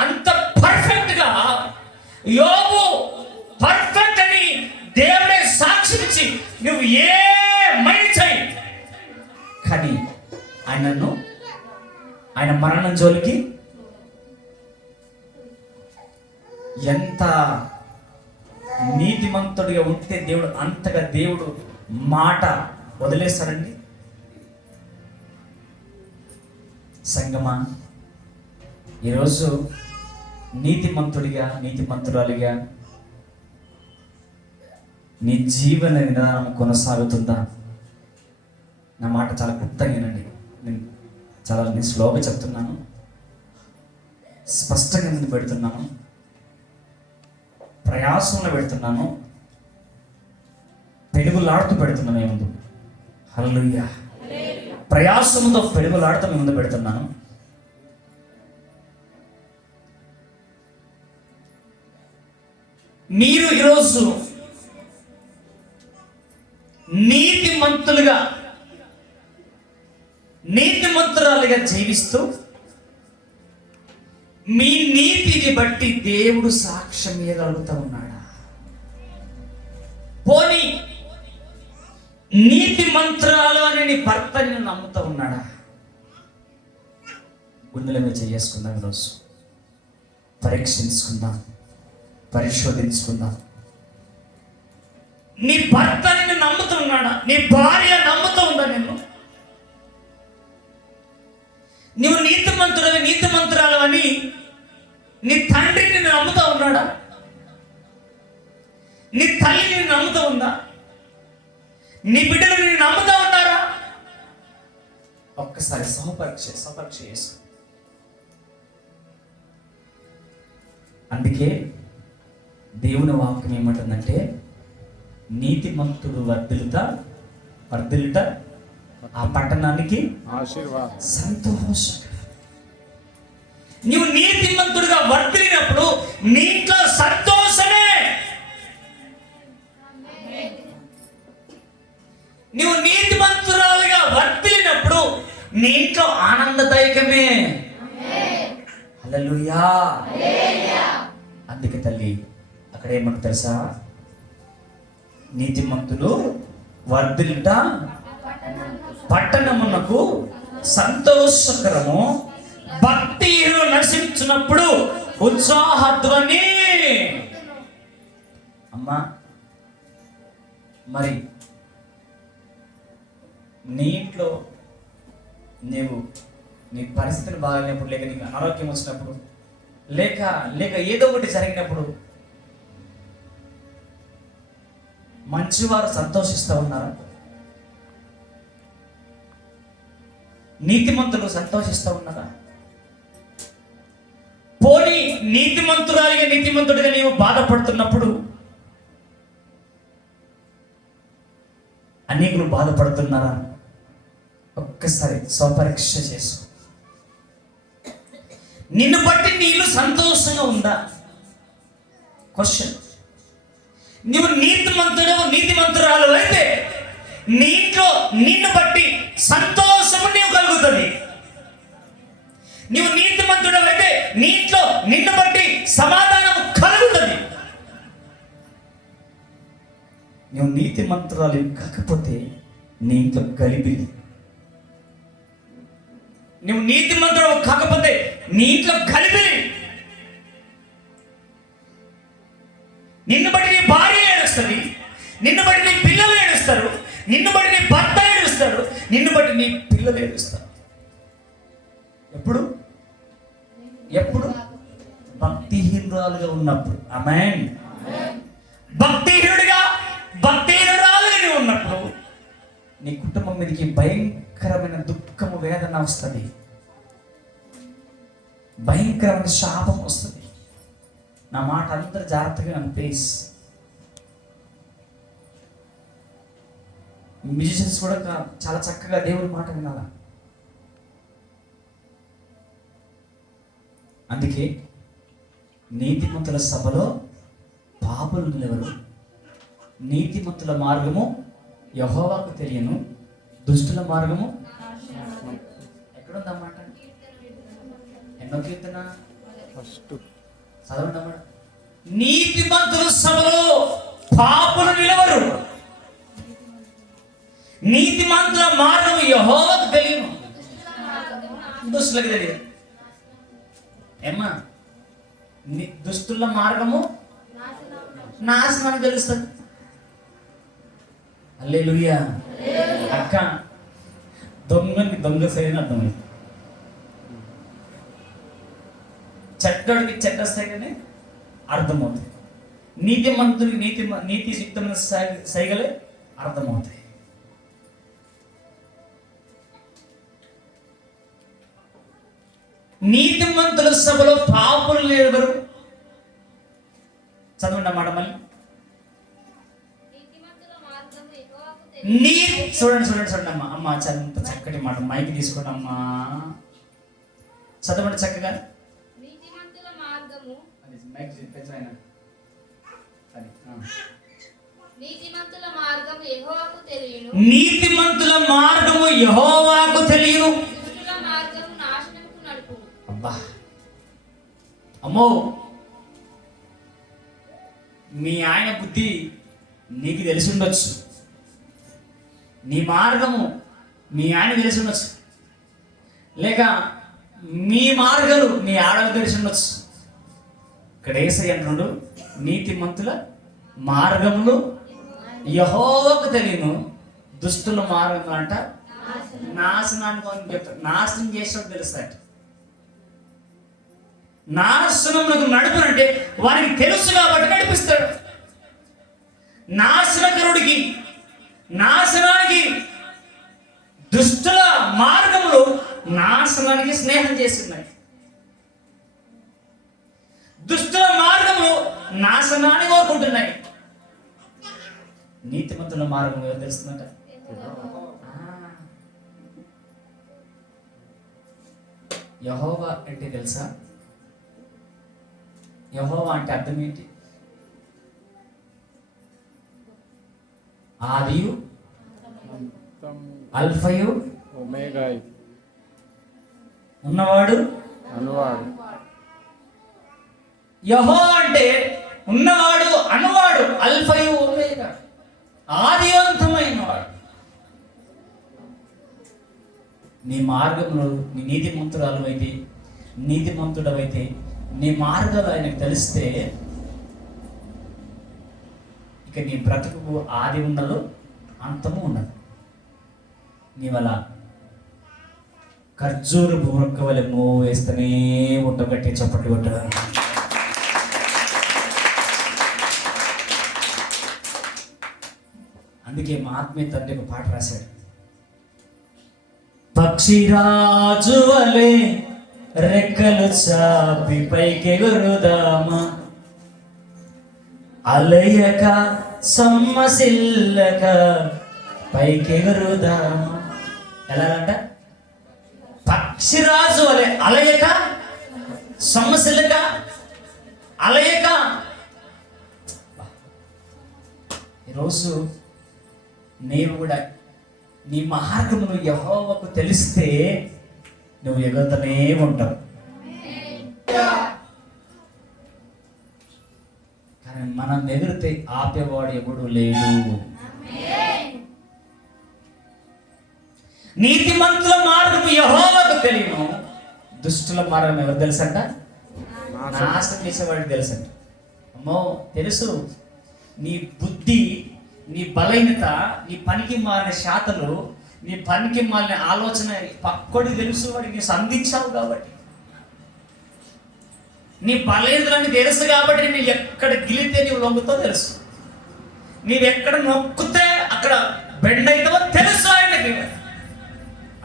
అంత పర్ఫెక్ట్ గా యోబు పర్ఫెక్ట్ అని దేవుడే సాక్షించి నువ్వు ఏమైనా చెయ్యి, కానీ ఆయన మరణం జోలికి ఎంత నీతిమంతుడిగా ఉంటే దేవుడు అంతగా దేవుడు మాట వదిలేస్తాడండి. సంగమా, ఈరోజు నీతిమంతుడిగా, నీతిమంతురాలిగా నీ జీవన విధానం కొనసాగుతుందా? నా మాట చాలా క్లుప్తంగానండి, నేను స్లోగా చెప్తున్నాను, స్పష్టంగా ముందు పెడుతున్నాను, ప్రయాసంలో పెడుతున్నాను, పెనుగులాడుతూ పెడుతున్నాను మీ ముందు. హల్లెలూయా. ప్రయాసంతో పెనుగులాడుతూ మీ ముందు పెడుతున్నాను. మీరు ఈరోజు నీతిమంతురాలుగా జీవిస్తూ మీ నీతిని బట్టి దేవుడు సాక్ష్యం ఇవ్వగలుగుతూ ఉన్నాడా? పోనీ నీతిమంతురాలు అని నీ భర్త నిన్ను నమ్ముతూ ఉన్నాడా? గుండెల మీద చేసుకుందాం, ఈరోజు పరీక్షించుకుందాం, పరిశోధించుకుందాం. నీ భర్త నిన్ను నమ్ముతూ ఉన్నాడా? నీ భార్య నమ్ముతూ ఉందా నిన్ను? నువ్వు నీతిమంతురాలు అని నీ తండ్రి నిన్ను నమ్ముతూ ఉన్నాడా? నీ తల్లి నిన్ను నమ్ముతూ ఉందా? నీ బిడ్డలు నిన్ను నమ్ముతూ ఉన్నారా? ఒక్కసారి సహపరీక్ష చేసుకో. అందుకే దేవుని వాక్యం ఏమంటుందంటే, నీతిమంతుడు వర్ధిల్లుట ఆ పట్టణానికి ఆశీర్వాదం, సంతోషం. నీవు నీతిమంతుడుగా వర్ధిల్లినప్పుడు నీట్లో సంతోషమే. నీవు నీతిమంతురాలుగా వర్ధిల్లినప్పుడు నీట్లో ఆనందదాయకమే. హల్లెలూయా. అందుకే తల్లి అక్కడ ఏమంట తెలుసా? నీతిమంతులు వర్ధిల్లుట పట్టణమునకు సంతోషకరము, భక్తిహీనులు నశించినప్పుడు ఉత్సాహధ్వని. అమ్మా, మరి నీ ఇంట్లో నీ పరిస్థితులు బాగాలేనప్పుడు, లేక నీకు అనారోగ్యం వచ్చినప్పుడు, లేక లేక ఏదో ఒకటి జరిగినప్పుడు మంచివారు సంతోషిస్తూ ఉన్నారా? నీతిమంతులు సంతోషిస్తూ ఉన్నారా? పోనీ నీతిమంతుడిగా నీవు బాధపడుతున్నప్పుడు అనేకులు బాధపడుతున్నారా? ఒక్కసారి స్వపరీక్ష చేసుకో. నిన్ను బట్టి నీ ఇల్లు సంతోషంగా ఉందా? క్వశ్చన్. నువ్వు నీతిమంతురాలు అయితే నీ ఇంట్లో నిన్ను బట్టి సంతోషము నీవు కలుగుతుంది. నువ్వు నీతిమంతుడు అయితే నీ ఇంట్లో నిన్ను బట్టి సమాధానం కలుగుతుంది. నువ్వు నీతిమంతురాలు కాకపోతే నీ ఇంట్లో గలిబిలి. నువ్వు నీతిమంతుడు కాకపోతే నీ ఇంట్లో గలిబిలి. నిన్ను బట్టి నీ భార్య ఏడుస్తుంది, నిన్ను బట్టి నీ పిల్లలు ఏడుస్తారు, నిన్ను బట్టి నీ భర్త ఏడుస్తాడు, నిన్ను బట్టి నీ పిల్లలు ఏడుస్తారు. ఎప్పుడు భక్తిహీనురాలుగా ఉన్నప్పుడు. ఆమేన్. భక్తిహీనురాలుగా ఉన్నప్పుడు నీ కుటుంబం మీదకి భయంకరమైన దుఃఖము, వేదన వస్తుంది, భయంకరమైన శాపం వస్తుంది. నా మాట అందరు జాగ్రత్తగా ప్లీజ్. మ్యూజిషియన్స్ కూడా చాలా చక్కగా దేవుడి మాట వినాల. అందుకే నీతిమంతుల సభలో పాపులు నిలవరు, నీతిమంతుల మార్గము యెహోవాకు తెలియను, దుష్టుల మార్గము ఎక్కడుందన్నమాట? ఎన్నో కీర్తన చదవండి అన్నమాట. నీతిమంతుల సభలో పాపులు నిలవరు, నీతిమంతుల మార్గము యెహోవాకు తెలియను, దుష్టులకు తెలియదు. ఏమ్మా, దుష్టుల మార్గము నాశనం తెలుస్తుంది. హల్లెలూయా. అక్క, దొంగకి దొంగ సైన్ అర్థమైంది, చెడ్డోడికి చెడ్డ సైగనే అర్థమవుతాయి, నీతిమంతుడికి నీతియుక్తమైన సైగలే అర్థమవుతాయి. నీతిమంతుల సభలో పాపులు లేరు. చదవండి అన్నమాట. మళ్ళీ చూడండి అమ్మా, చంత చక్కటి మాట. మైకి తీసుకోండి అమ్మా, చదవండి చక్కగా. నీతిమంతుల మార్గము యెహోవాకు తెలియను, అమ్మో, మీ ఆయన బుద్ధి నీకు తెలిసి ఉండొచ్చు, నీ మార్గము మీ ఆయన తెలిసి ఉండొచ్చు, లేక మీ మార్గాలు మీ ఆడలు తెలిసి ఉండొచ్చు. ఇక్కడ యేసయ్య అంటున్నాడు, నీతిమంతుల మార్గములు యెహోవాకు తెలియను, దుష్టుల మార్గం అంట నాశనానికి అని చెప్తాడు. నాశనం చేసేవాడు తెలుస్తాడు. నాశనములకు నడుపునంటే వారికి తెలుసు కాబట్టి నడిపిస్తాడు. నాశనానికి దుష్టుల మార్గములు నాశనానికి స్నేహం చేస్తున్నాయి, దుష్టుల మార్గములు నాశనాన్ని కోరుకుంటున్నాయి. నీతిమంతుల మార్గం ఎవరు తెలుస్తుందంట? యెహోవా అంటే తెలుసా? యెహోవా అంటే అర్థం ఏంటి? ఆదియు అల్ఫయు ఒమేగా, ఉన్నవాడు అనువాడు. యెహోవా అంటే ఉన్నవాడు, అనువాడు, అల్ఫయు ఒమేగా, ఆదివంతమైన వాడు. నీ మార్గంలో నీ నీతిమంతురాలు అయితే, నీతిమంతుడవైతే, నీ మార్గాలు ఆయనకు తెలిస్తే ఇక నీ బ్రతుకు ఆది ఉన్నదో అంతము ఉన్నది. నీవల ఖర్జూరు బుర్క వలె మూవ్ వేస్తూనే ఉంటావు. గట్టి చప్పట్లు కొట్టగా అందుకే మా ఆత్మీయ తండ్రి ఒక పాట రాశాడు. పక్షిరాజు వలె రెక్కలు చాపి పైకెగురుదామా, అలయక సొమ్మసిల్లక పైకెగురుదామా. ఎలాగంట? పక్షిరాజు వలె అలయక సొమ్మసిల్లక అలయక. ఈరోజు నీవు కూడా నీ మార్గమును యెహోవాకు తెలిస్తే నువ్వు ఎగురుతూనే ఉంటావు. కానీ మనం ఎగిరితే ఆపేవాడు ఎవడు లేడు. నీతిమంతుల మార్గము యెహోవాకు తెలియను, దుష్టుల మార్గం ఎవరు తెలుసంట? నాశనం చేసేవాడికి తెలుసంట. అమ్మో తెలుసు. నీ బుద్ధి, నీ బలహీనత, నీ పనికి మారిన శాతలు, నీ పనికి మాలిన ఆలోచన పక్కోడికి తెలుసు. వాడికి నీవు సంధించావు కాబట్టి, నీ బలహీనతలని తెలుసు కాబట్టి నువ్వు ఎక్కడ గిలితే నీవు లొంగుతో తెలుసు. నీవెక్కడ నొక్కితే అక్కడ బెండ్ అవుతావో తెలుసు ఆయనకి.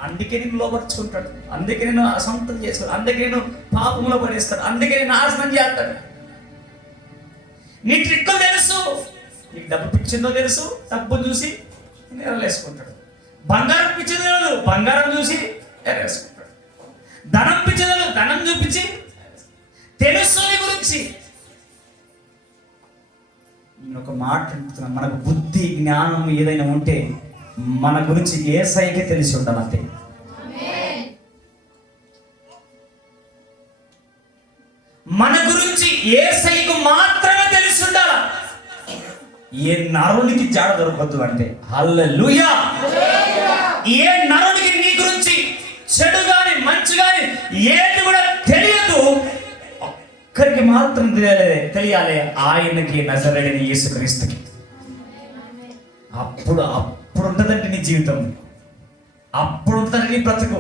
అందుకే నేను లోపరుచుకుంటాడు, అందుకే నేను అసంతం చేస్తాడు, అందుకే నేను పాపంలో పడేస్తాడు, అందుకే నేను నాశనం చేస్తాడు. నీ ట్రిక్కులు తెలుసు. నీకు డబ్బు పిచ్చిందో తెలుసు, డబ్బును చూసి నెరవేసుకుంటాడు. బంగారం పిచ్చిందో తెలియదు, బంగారం చూసి నెరవేసుకుంటాడు. ధనం పిచ్చిందో ధనం చూపించి తెలుసు నీ గురించి. నేను ఒక మాట అంటున్నాను, మనకు బుద్ధి జ్ఞానం ఏదైనా ఉంటే మన గురించి యేసయ్యకే తెలిసి ఉండాలి. అంతే. మన గురించి యేసయ్యకు మాత్రమే తెలిసి ఉండాలి. ఏ నరునికి జాడ దొరకద్దు అంటే. హల్లెలూయా. ఏ నరునికి నీ గురించి చెడు గాని మంచి గాని ఏది కూడా తెలియదు. ఒక్కరికి మాత్రం తెలియాలి, ఆయనకి, నజరేయుడైన యేసుక్రీస్తుకి. అప్పుడు ఉంటుందండి నీ జీవితం, అప్పుడు ఉంటుంది నీ బ్రతుకు,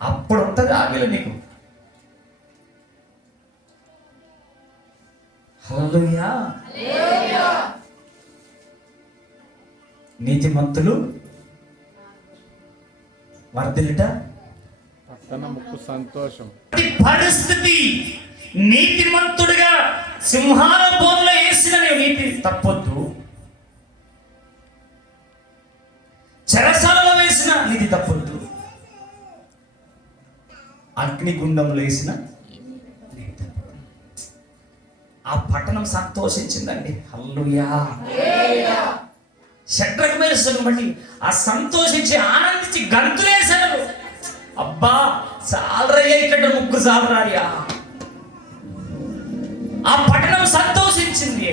అప్పుడు ఉంటుంది ఆవిల నీకు. హల్లెలూయా. నీతిమంతులు వర్ధిల్లుట సంతోషం. పరిస్థితి నీతిమంతుడిగా సింహాల బోన్లో వేసిన నీతి తప్పొద్దు, చెరసాలలో వేసిన నీతి తప్పొద్దు, అగ్నిగుండంలో వేసిన నీతి తప్పొద్దు. ఆ పట్టణం సంతోషించిందండి. హల్లెలూయా. శడ్రకు మేలుస్తున్న బట్టి ఆ సంతోషించి ఆనందించి గంతులేశారు. అబ్బా చాలరయ్యా, ఇక్కడ ముగ్గు చాలరాయ్యా. ఆ పట్టణం సంతోషించింది.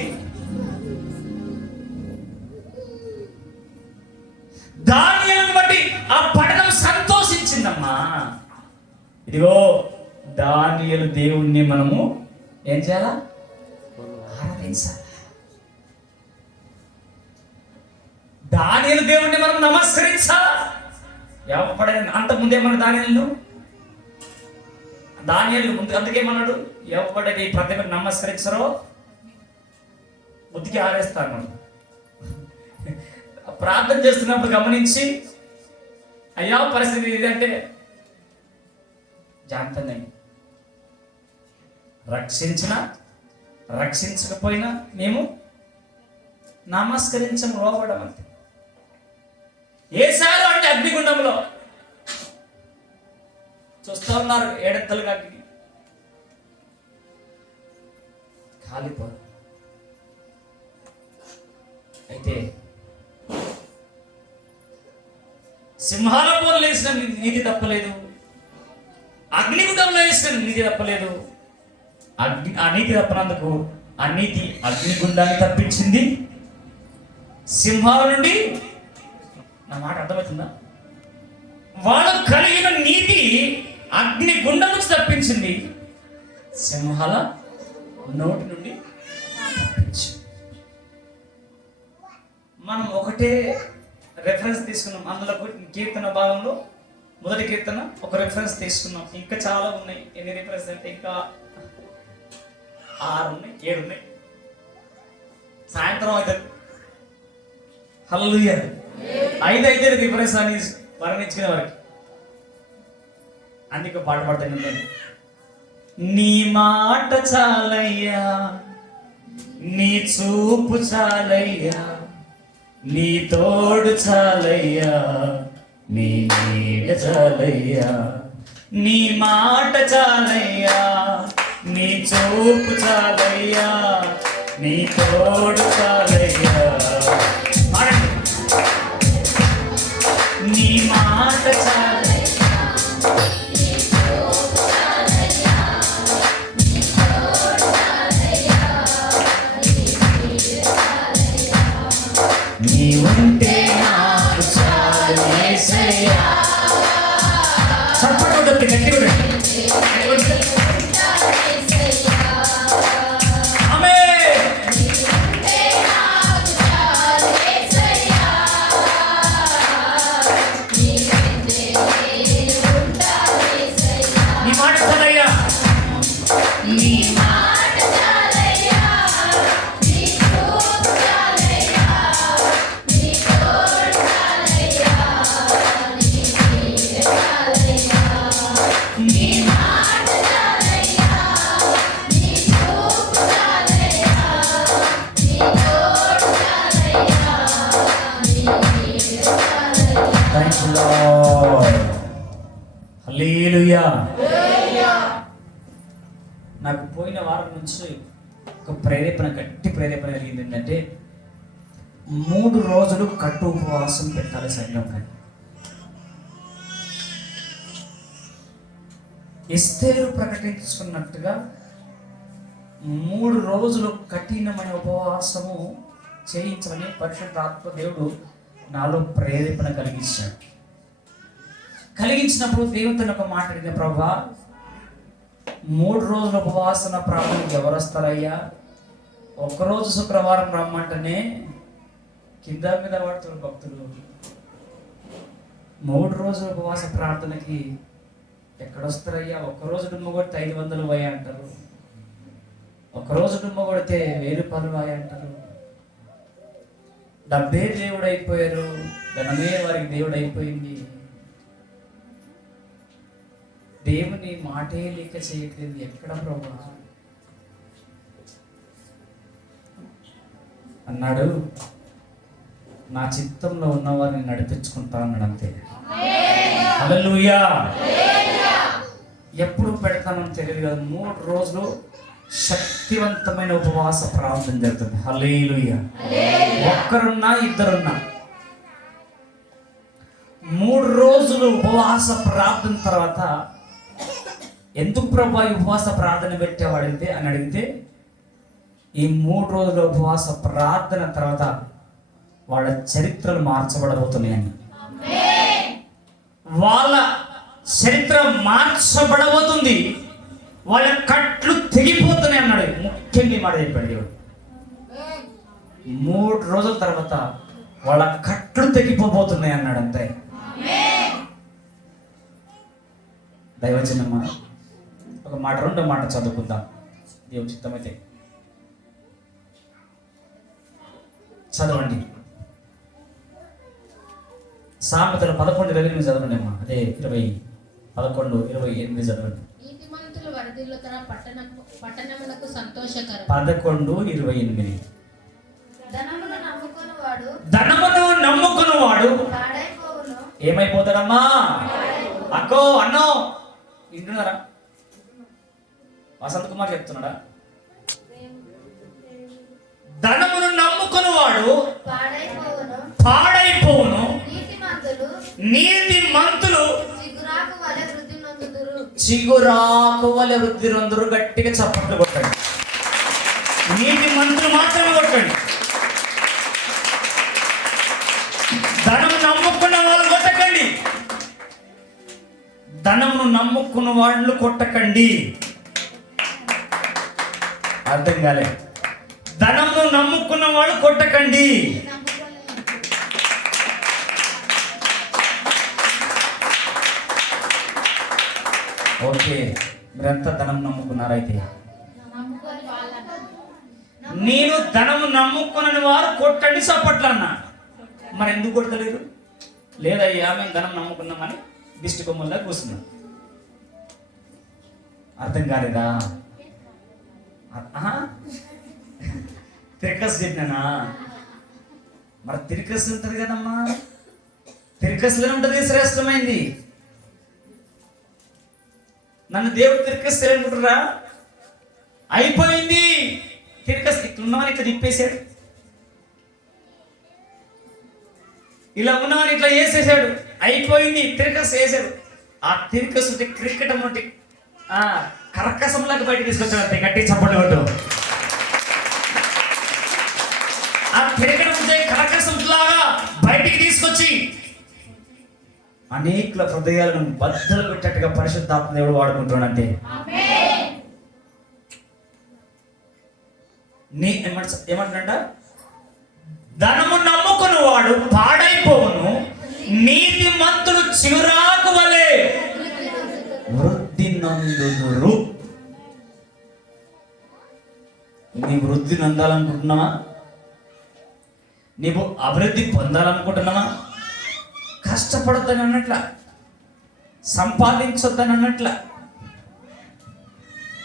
దానియేలును బట్టి ఆ పట్టణం సంతోషించిందమ్మా. ఇదిగో దానియేలు దేవుణ్ణి మనము ఏం చేయాలా? ఆరాధించాలి. దానియేలు దేవుణ్ణి మనం నమస్కరించాలా? ఎవపడని అంతకుముందేమన్నా దానియేలు ముందు అందుకేమన్నాడు, ఎవపడని ప్రతిభ నమస్కరించరో ఉతికి ఆరేస్తాను. ప్రార్థన చేస్తున్నప్పుడు గమనించి, అయ్యా పరిస్థితి ఇదంటే జాగ్రత్తగా రక్షించకపోయినా మేము నమస్కరించము, లోపడం అంతే. ఏసారు అంటే అగ్నిగుండంలో చూస్తూ ఉన్నారు, ఏడెత్తలుగా అగ్ని కాలిపోదు. అయితే సింహాల బోన్లో వేసిన నీతి తప్పలేదు, అగ్నిగుండంలో వేసిన నీతి తప్పలేదు. ఆ నీతి తప్పనందుకు ఆ నీతి అగ్నిగుండాన్ని తప్పించింది, సింహాల నుండి. నా మాట అర్థమవుతుందా? వాడు కలిగిన నీతి అగ్నిగుండం నుంచి తప్పించింది, సింహాల నోటి నుండి తప్పించింది. మనం ఒకటే రెఫరెన్స్ తీసుకున్నాం. అందులో కీర్తన భాగంలో మొదటి కీర్తన ఒక రెఫరెన్స్ తీసుకున్నాం. ఇంకా చాలా ఉన్నాయి. ఎన్ని రెఫరెన్స్ అంటే ఇంకా 6 ఉన్నాయి, 7 ఉన్నాయి. సాయంత్రం అవుతుంది. హల్లెలూయా. 5 అయితే రిఫరెన్స్ అని వర్ణించుకునే వారికి అందుకే పాట పాడుతాను. నీ మాట చాలయ్యా, నీ చూపు చాలయ్యా, నీ తోడు చాలయ్యా, నీ నీడ చాలయ్యా. నీ మాట చాలయ్యా, నీ చూపు చాలయ్యా, నీ తోడు చాలయ్యా. నీ మాట చాలయ్యా, నీ ఉంటే నాకు చాలు యేసయ్యా. చప్పట్లు కొట్టి గట్టిగా హల్లెలూయా. నాకు పోయిన వారం నుంచి ఒక ప్రేరేపణ, గట్టి ప్రేరేపణ కలిగింది. ఏంటంటే 3 రోజులు కట్టు ఉపవాసం పెట్టాలి సంఘం. కానీ ఎస్తేరు ప్రకటించుకున్నట్టుగా 3 రోజులు కఠినమైన ఉపవాసము చేయించమని పరిశుద్ధాత్మ దేవుడు నాలో ప్రేరేపణ కలిగించినప్పుడు దేవునితో ఒక మాట అడిగిన, ప్రభువా 3 రోజుల ఉపవాసన ప్రార్థనకి ఎవరు వస్తారయ్యా? ఒక్కరోజు శుక్రవారం రమ్మంటేనే కింద మీద పడుతున్న భక్తులు. 3 రోజుల ఉపవాస ప్రార్థనకి ఎక్కడొస్తారయ్యా? ఒక్కరోజు డుమ్మ కొడితే 500 వాయి అంటారు, ఒక్కరోజు డుమ్మ కొడితే 1000 రూపాయలు వాయి అంటారు. డబ్బే దేవుడు అయిపోయారు, ధనమే వారికి దేవుడు అయిపోయింది. దేవుని మాటే లేక చేయట్లేదు. ఎక్కడ ప్రభు అన్నాడు, నా చిత్తంలో ఉన్నవారిని నడిపించుకుంటా అన్నాడు. అంతే. హల్లెలూయా. ఎప్పుడు పెడతానని తెలియదు కదా. 3 రోజులు శక్తివంతమైన ఉపవాస ప్రార్థన జరుగుతుంది. హల్లెలూయా. ఒక్కరున్నా ఇద్దరున్నా 3 రోజులు ఉపవాస ప్రార్థన తర్వాత, ఎందుకు ప్రభు ఈ ఉపవాస ప్రార్థన పెట్టేవాడితే అని అడిగితే, ఈ 3 రోజుల ఉపవాస ప్రార్థన తర్వాత వాళ్ళ చరిత్రలు మార్చబడబోతున్నాయని, వాళ్ళ చరిత్ర మార్చబడబోతుంది, వాళ్ళ కట్లు తెగిపోతున్నాయి అన్నాడు. ముఖ్యంగా మాట చెప్పాడు దేవుడు. 3 రోజుల తర్వాత వాళ్ళ కట్లు తెగిపోబోతున్నాయి అన్నాడు. అంతే. దైవజనమ్మ ఒక మాట, 2 మాట చదువుకుందాం దేవుని చిత్తమైతే. చదవండి. సామెతలు 11:28 చదవండి అమ్మా. అదే 11:28 చదవండి. 11:28. ధనమును నమ్ముకున్నవాడు ఏమైపోతాడమ్మా? అక్కో అన్నో వింటున్నారా? వసంత్ కుమార్ చెప్తున్నాడా? ధనమును నమ్ముకున్నవాడు పాడైపోవును, నీతిమంతులు చిగురాకు వలె వృద్ధి నొందురు. గట్టిగా చప్పట్లు కొట్టండి. నీతిమంతులు మాత్రమే కొట్టండి. ధనము నమ్ముకున్న వాళ్ళు కొట్టకండి. ధనమును నమ్ముకున్న వాళ్ళు కొట్టకండి. అర్థం కాలే. ధనమును నమ్ముకున్న వాళ్ళు కొట్టకండి. ఓకే, మీరంతా ధనం నమ్ముకున్నారైతే. నేను ధనము నమ్ముకున్న వారు కొట్టండి చప్పట్లు అన్నా. మరి ఎందుకు కొడతలేరు? లేదయ్యా మేము ధనం నమ్ముకున్నామని దిష్టి కొమ్మల్లా కూర్చున్నాం. అర్థం కాలేదా? తిరకస్ చెప్పినానా? మరి తిరకస్ ఉంటుంది కదమ్మా, తిరకస్లో ఉంటుంది శ్రేష్టమైంది. నన్ను దేవుడు తిరకస్ అనుకుంటురా? అయిపోయింది. తిరకస్ ఇట్లున్నామని ఇట్లా తిప్పేశాడు, ఇలా ఉన్నామని ఇట్లా వేసేసాడు. అయిపోయింది, తిరకస్ వేసాడు. ఆ తిరకస్ ఉంటే క్రికెట్ అమ్మటి కరకసంలాగా బయట తీసుకొచ్చాడు. అంతే, గట్టి చప్పట్లు కొట్టు. ఆ తిరగడం ఉంటే కరకసంలాగా బయటికి తీసుకొచ్చి అనేక హృదయాలను బద్దలు పెట్టేట్టుగా పరిశుద్ధాత్మ దేవుడు వాడుకుంటున్నాడు. అంటే ఏమంటున్నాడ? ధనము నమ్ముకున్న వాడు పాడైపోవును, నీతిమంతుడు చిగురాకు వలె వృద్ధి నందుదురు. నీ వృద్ధి నందాలనుకుంటున్నావా? నీవు అభివృద్ధి పొందాలనుకుంటున్నావా? కష్టపడొద్దని అన్నట్ల, సంపాదించొద్దని అన్నట్ల,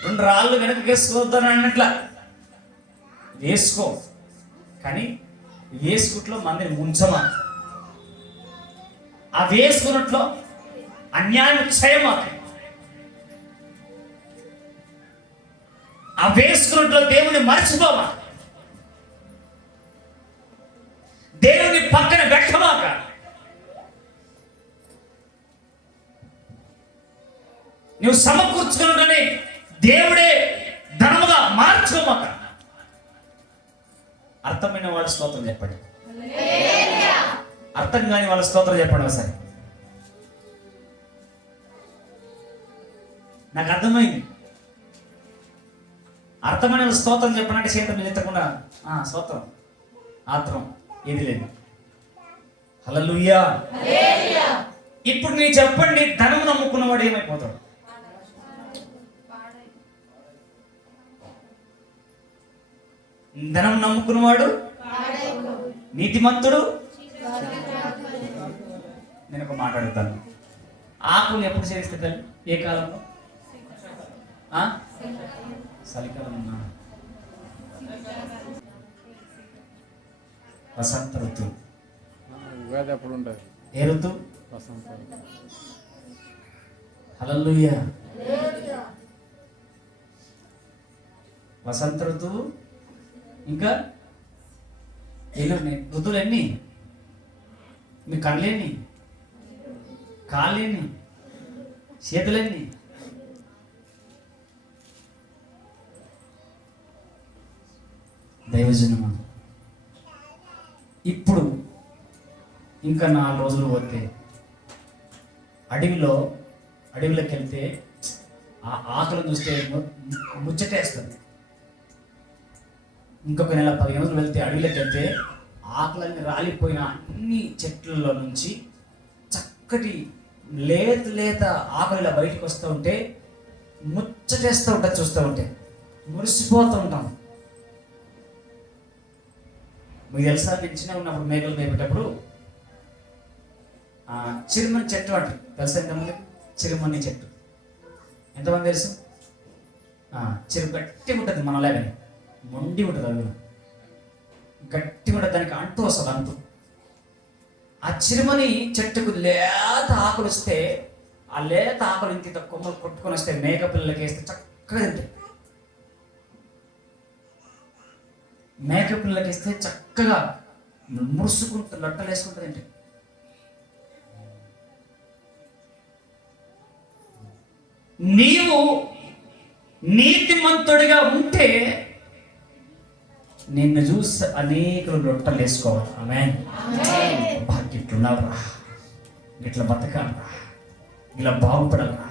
2 రాళ్ళు వెనక వేసుకోవద్దని అన్నట్ల. వేసుకో, కానీ వేసుకుట్లో మందిని ముంచమా. ఆ వేసుకున్నట్లో అన్యాయం చేయమా. ఆ వేసుకున్నట్లో దేవుని మర్చిపోమా. దేవుని పక్కన పెట్టమాక. నువ్వు సమకూర్చుకున్ననే దేవుడే ధనముగా మార్చుకోమాక. అర్థమైన వాళ్ళ స్తోత్రం చెప్పండి. అర్థం కాని వాళ్ళ స్తోత్రం చెప్పండి ఒకసారి. నాకు అర్థమైంది. అర్థమైన వాళ్ళ స్తోత్రం చెప్పనంటే చేతులు ఎత్తకుండా స్తోత్రం ఆత్రం ఏది లేదు. హల్లెలూయా. ఇప్పుడు నీ చెప్పండి, ధనము నమ్ముకున్నవాడు ఏమైపోతాడు? ధనం నమ్ముకున్నవాడు నీతిమంతుడు. నేను ఒక మాట అడుగుతాను, ఆకులు ఎప్పుడు చేస్తే తల్లి? ఏ కాలంలో? చలికాలం ఉన్నా, వసంత ఋతువు. ఏ ఋతువు? హల్లెలూయా. వసంత ఋతువు. ఇంకా ఎన్ని ఋతువులు? ఎన్ని? మీ కళ్ళేని, కాళ్ళేని, చేతులెన్ని? దైవజనమా, ఇప్పుడు ఇంకా 4 రోజులు పోతే అడవిలోకి వెళ్తే ఆ ఆకులను చూస్తే ముచ్చటేస్తుంది. ఇంకొక నెల 15 రోజులు వెళ్తే అడవిలోకి వెళ్తే ఆకులన్నీ రాలిపోయిన అన్ని చెట్లలో నుంచి చక్కటి లేత ఆకులు ఇలా బయటకు వస్తూ ఉంటే ముచ్చటేస్తూ ఉంటుంది. చూస్తూ ఉంటే మురిసిపోతూ ఉంటాం. మీకు తెలుసా, నేను చిన్న ఉన్నప్పుడు మేకలు మేపేటప్పుడు చిరుమని చెట్టు అంటారు. తెలుసా ఎంతమంది? చిరుమని చెట్టు ఎంతమంది తెలుసు? చిరు గట్టి ఉంటుంది, మనలాగానే మొండి ఉంటుంది. అవి గట్టిగా ఉంటుంది, దానికి అంటూ వస్తుంది. అంటూ ఆ చిరుమని చెట్టుకు లేత ఆకులు వస్తే, ఆ లేత ఆకులు ఇంత కొమ్మలు కొట్టుకొని వస్తే మేక పిల్లలకి వేస్తే చక్కగా తింటాయి. మేక పిల్లలకి వేస్తే చక్కగా మురుసుకుంటూ లొట్టలు వేసుకుంటుంది. ఏంటి నీవు నీతిమంతుడిగా ఉంటే నిన్ను చూసి అనేకులు లొట్టలు వేసుకోవాలి. ఆమేన్. ఇట్లున్నావురా, ఇట్లా బతకాలరా, ఇలా బాగుపడాలరా,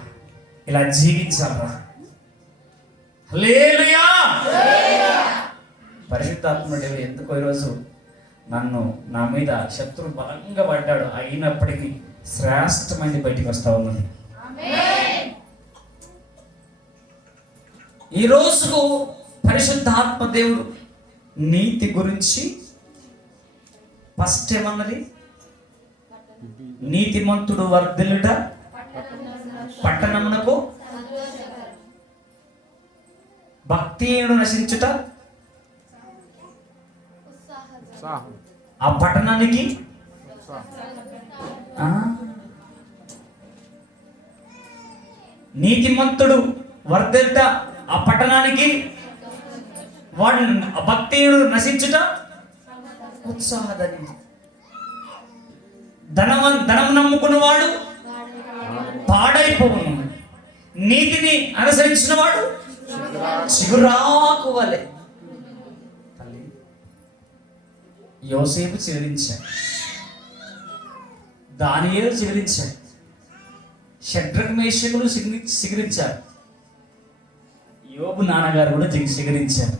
ఇలా జీవించాలరా. హల్లెలూయా. పరిశుద్ధాత్మ దేవుడు ఎందుకో ఈరోజు నా మీద శత్రువు బలంగా పడ్డాడు, అయినప్పటికీ శ్రేష్టమైనది బయటికి వస్తా ఉన్నది. ఈ రోజుకు పరిశుద్ధాత్మ దేవుడు నీతి గురించి ఫస్ట్ ఏమన్నది? నీతిమంతుడు వర్ధిల్లుట పట్టణమునకు, భక్తిహీనుడు నశించుట ఆ పట్టణానికి. నీతిమంతుడు వర్ధిల్లుట ఆ పట్టణానికి, వాడు భక్తిహీనుడు నశించుట ఉత్సాహదని. ధనం నమ్ముకున్న వాడు పాడైపోవును, నీతిని అనుసరించిన వాడు చిగురాకు వలె. యోసేపు చిగురించాడు, దానియేలు చిగురించాడు, షడ్రక్ మేషకులు చిగురించారు, యోబు నాన్నగారు కూడా చిగురించారు.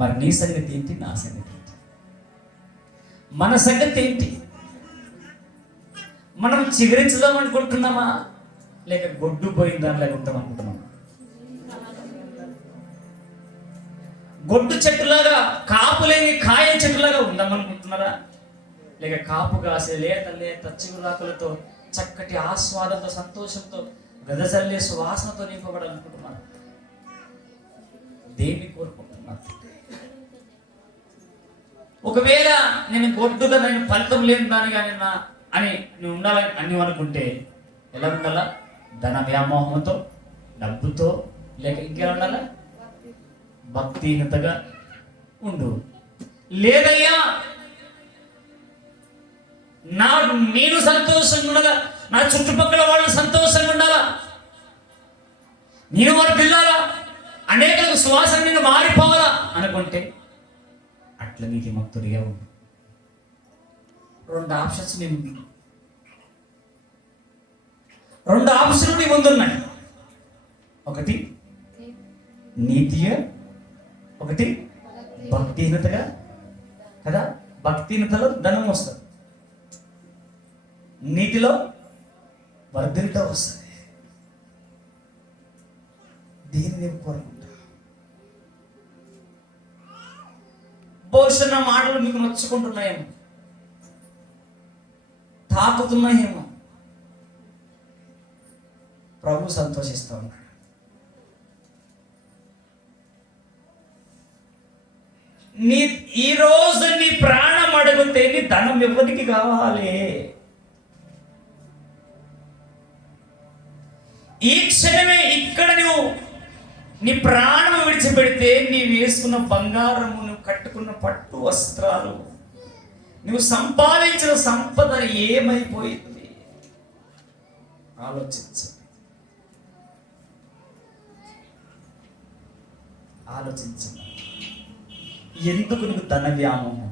మరి నీ సంగతి ఏంటి? నా సంగతి ఏంటి? మన సంగతి ఏంటి? మనం చిగురించుదాం అనుకుంటున్నామా, లేక గొడ్డు పోయిన దానిలాగా ఉంటాం అనుకుంటున్నామా? గొడ్డు చెట్టులాగా, కాపు లేని కాయ చెట్టులాగా ఉందామనుకుంటున్నారా, లేక కాపు కాసే లేత లేత చిగురాకులతో చక్కటి ఆస్వాదంతో సంతోషంతో వెదజల్లే సువాసనతో నింపబడాలనుకుంటున్నారా? దేన్ని కోరుకుంటున్నారు? ఒకవేళ నేను గొడ్డుగా, నేను ఫలితం లేని దానిగా అని నువ్వు ఉండాలని అని అనుకుంటే ఎలా ఉండాలా? ధన వ్యామోహంతో, డబ్బుతో, లేక ఇంకెలా ఉండాలా? భక్తిహీనతగా ఉండు. లేదయ్యా, నేను సంతోషంగా ఉండాలా, నా చుట్టుపక్కల వాళ్ళు సంతోషంగా ఉండాలా, నేను వారు పిల్లాలా, అనేకలకు సువాసన నేను మారిపోవాలా అనుకుంటే అట్లా నీతి భక్తుడిగా ఉండు. రెండు ఆప్షన్స్ నీ ముందున్నాయి. ఒకటి నీతిగా, ఒకటి భక్తిహీనతగా కదా. భక్తిహీనతలో ధనం వస్తుంది, నీతిలో వర్ధిల్లుట వస్తుంది. దీన్ని కోరుకుంటా. బహుశా నా మాటలు మీకు నచ్చుకుంటున్నాయేమో, తాకుతున్నాయేమో. ప్రభు సంతోషిస్తూ ఉన్నాడు. ఈ రోజు నీ ప్రాణం అడిగితే నీ ధనం ఎవరికి కావాలి? ఈ క్షణమే ఇక్కడ నువ్వు నీ ప్రాణం విడిచిపెడితే నీవు వేసుకున్న బంగారము, నువ్వు కట్టుకున్న పట్టు వస్త్రాలు, నువ్వు సంపాదించిన సంపద ఏమైపోయింది? ఆలోచించండి. ఎందుకు నీకు ధన వ్యామోహం?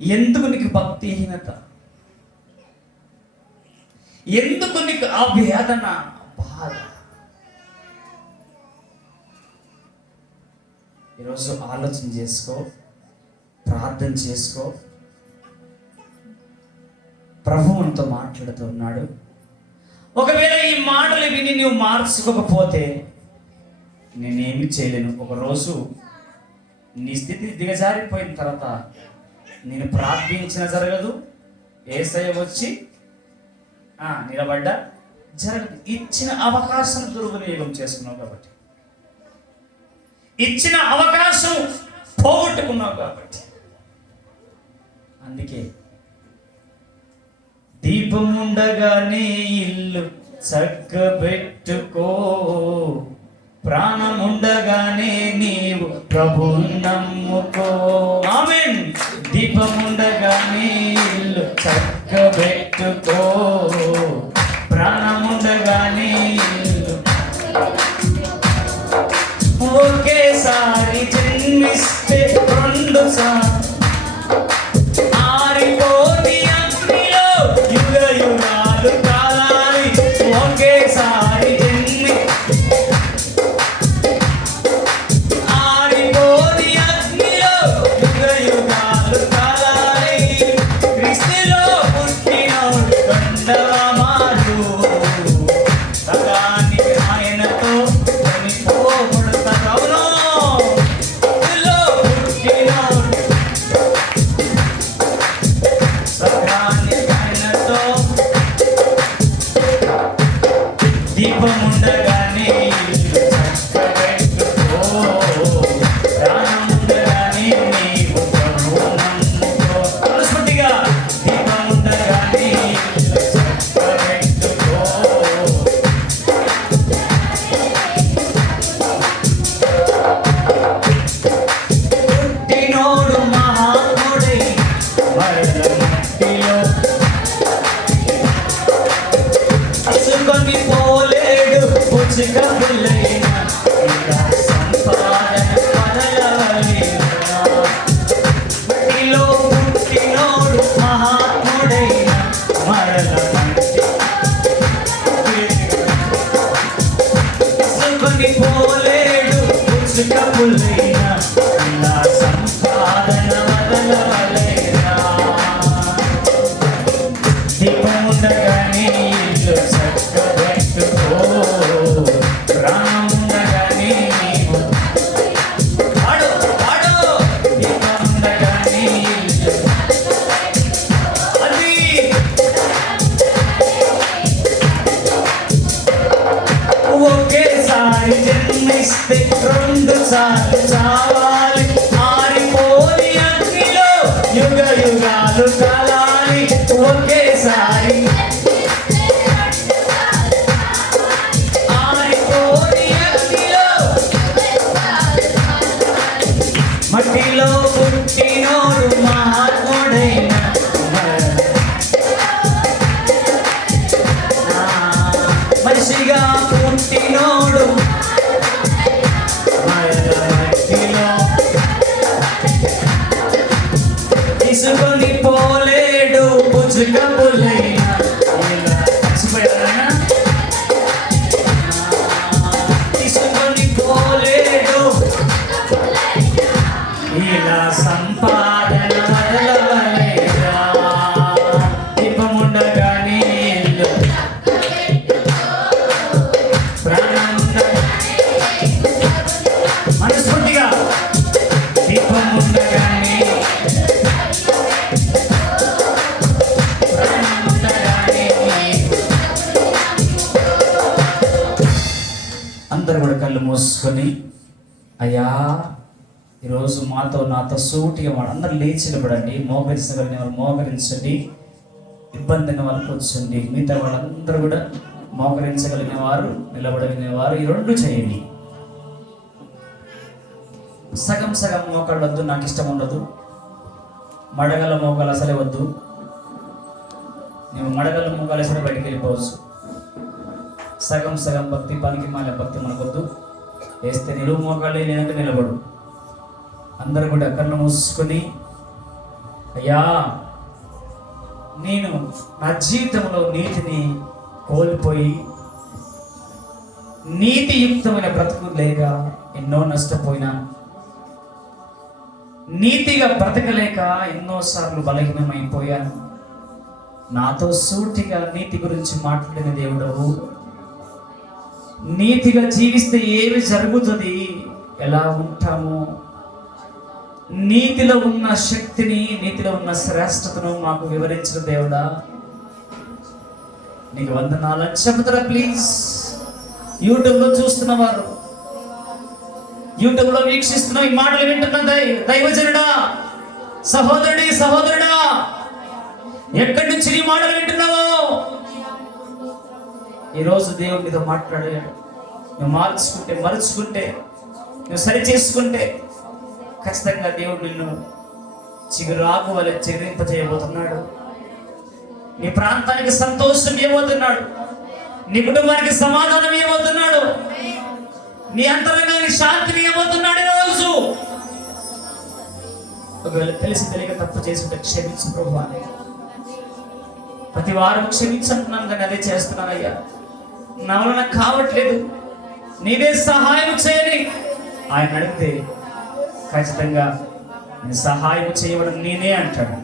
ఎందుకు నీకు భక్తిహీనత? ఎందుకు నీకు ఆ వేదన, బాధ? ఈరోజు ఆలోచన చేసుకో, ప్రార్థన చేసుకో. ప్రభువు మనతో మాట్లాడుతూ ఉన్నాడు. ఒకవేళ ఈ మాటలు విని నువ్వు మార్చుకోకపోతే నేనేమి చేయలేను. ఒకరోజు నీ స్థితి దిగజారిపోయిన తర్వాత నేను ప్రార్థించిన జరగదు, యేసయ్య వచ్చి నిలబడ్డా జరగదు. ఇచ్చిన అవకాశం దుర్వినియోగం చేసుకున్నావు కాబట్టి, ఇచ్చిన అవకాశం పోగొట్టుకున్నావు కాబట్టి. అందుకే దీపం ఉండగానే ఇల్లు చక్కబెట్టుకో, ప్రాణం ఉండగానే నీవు ప్రభువును నమ్ముకో. ఆమేన్. దీపం ఉండగానే ఇల్లు చక్కబెట్టుకో, ప్రాణం ఉండగానే ఇల్లు. ఒకేసారి జన్మిస్తే రెండు సార్లు ఆరిపోని అగ్నిలో యుగ యుగాలు కాలాలి. ఒకేసారి ఆరిపోని అగ్నిలో యుగ యుగాలు కాలాలి. క్రీస్తులో పుట్టినోడు కొండవ మారు, సగానికి ఆయనతో పోలేడు పుచ్చుక పుల్లైనా ఇలా సంపాదన వదలవలేరా. దీపముండగానే ఇల్లు చక్కబెట్టుకో, ప్రాణముండగానే నీవు పాడు పాడు. దీపముండగానే ఇల్లు అది ఒకేసారి జన్మిస్తే 2 సార్లు చావాలి. ఆరిపోని అగ్నిలో యుగ యుగాలు కాలాలి. ఒకేసారి ఆరిపోని అగ్నిలో మట్టిలో పుట్టినోడు మహాత్ముడైన మనిషిగా పుట్టినోడు మట్టిలో తీసుకొని పోలేడు పుచ్చుక పుల్లైనా. తీసుకొని పోలేడు ఇలా సంపాదన వదలవలేరా. దీపముండగానే ఇల్లు మనస్ఫూర్తిగా దీపముండగానే అందరూ కూడా కళ్ళు మూసుకొని, అయ్యా ఈరోజు నాతో సూటిగా మాట. అందరూ లేచి నిలబడండి. మోకరించగలిగిన వారు మోకరించండి, ఇబ్బందిగా వాళ్ళు కూర్చోండి. మిగతా వాళ్ళందరూ కూడా మోకరించగలిగిన వారు, నిలబడగలిగిన వారు ఈ 2 చేయండి. సగం సగం మోకాళ్ళు వద్దు, నాకు ఇష్టం ఉండదు. మడగల మోకాలు అసలే వద్దు. నువ్వు మడగల మోకాలు అసలే బయటికి వెళ్ళిపోవచ్చు. సగం సగం భక్తి, పనికి మాల భక్తి మనకొద్దు. వేస్తే నిలువు మోకాళ్ళే, లేదంటే నిలబడు. అందరూ కూడా కన్ను మూసుకొని, అయ్యా నేను నా జీవితంలో నీతిని కోల్పోయి నీతియుక్తమైన బ్రతుకు లేక ఎన్నో నష్టపోయినాను. నీతిగా బ్రతకలేక ఎన్నోసార్లు బలహీనమైపోయాను. నాతో సూటిగా నీతి గురించి మాట్లాడిన దేవుడవు. నీతిగా జీవిస్తే ఏమి జరుగుతుంది, ఎలా ఉంటాము, నీతిలో ఉన్న శక్తిని, నీతిలో ఉన్న శ్రేష్టతను మాకు వివరించిన దేవుడా నీకు వందనాలని చెబుతారా ప్లీజ్. యూట్యూబ్లో చూస్తున్న వారు, యూట్యూబ్లో వీక్షిస్తున్న ఈ మాటలు వింటున్న దైవజనుడా, సహోదరుడి సహోదరుడా, ఎక్కడి నుంచి ఈ మాటలు వింటున్నావో ఈరోజు దేవుడు నీతో మాట్లాడాడు. నువ్వు మరుచుకుంటే నువ్వు సరి చేసుకుంటే ఖచ్చితంగా దేవుడు నిన్ను చిగురాకు వలె చెరింపజేయబోతున్నాడు. నీ ప్రాంతానికి సంతోషం ఇవ్వబోతున్నాడు. నీ కుటుంబానికి సమాధానం ఇవ్వబోతున్నాడు. నీ అంతరంగానికి శాంతిని ఇవ్వబోతున్నాడు. ఈరోజు ఒకవేళ తెలిసి తెలియక తప్పు చేసుకుంటే క్షమించు ప్రభువా. ప్రతి వారం క్షమించుంటున్నాను, కానీ అదే చేస్తున్నానయ్యా, నా వలన కావట్లేదు, నీవే సహాయం చేయని ఆయన అడిగితే ఖచ్చితంగా నీ సహాయం చేయడం నేనే అంటాడు.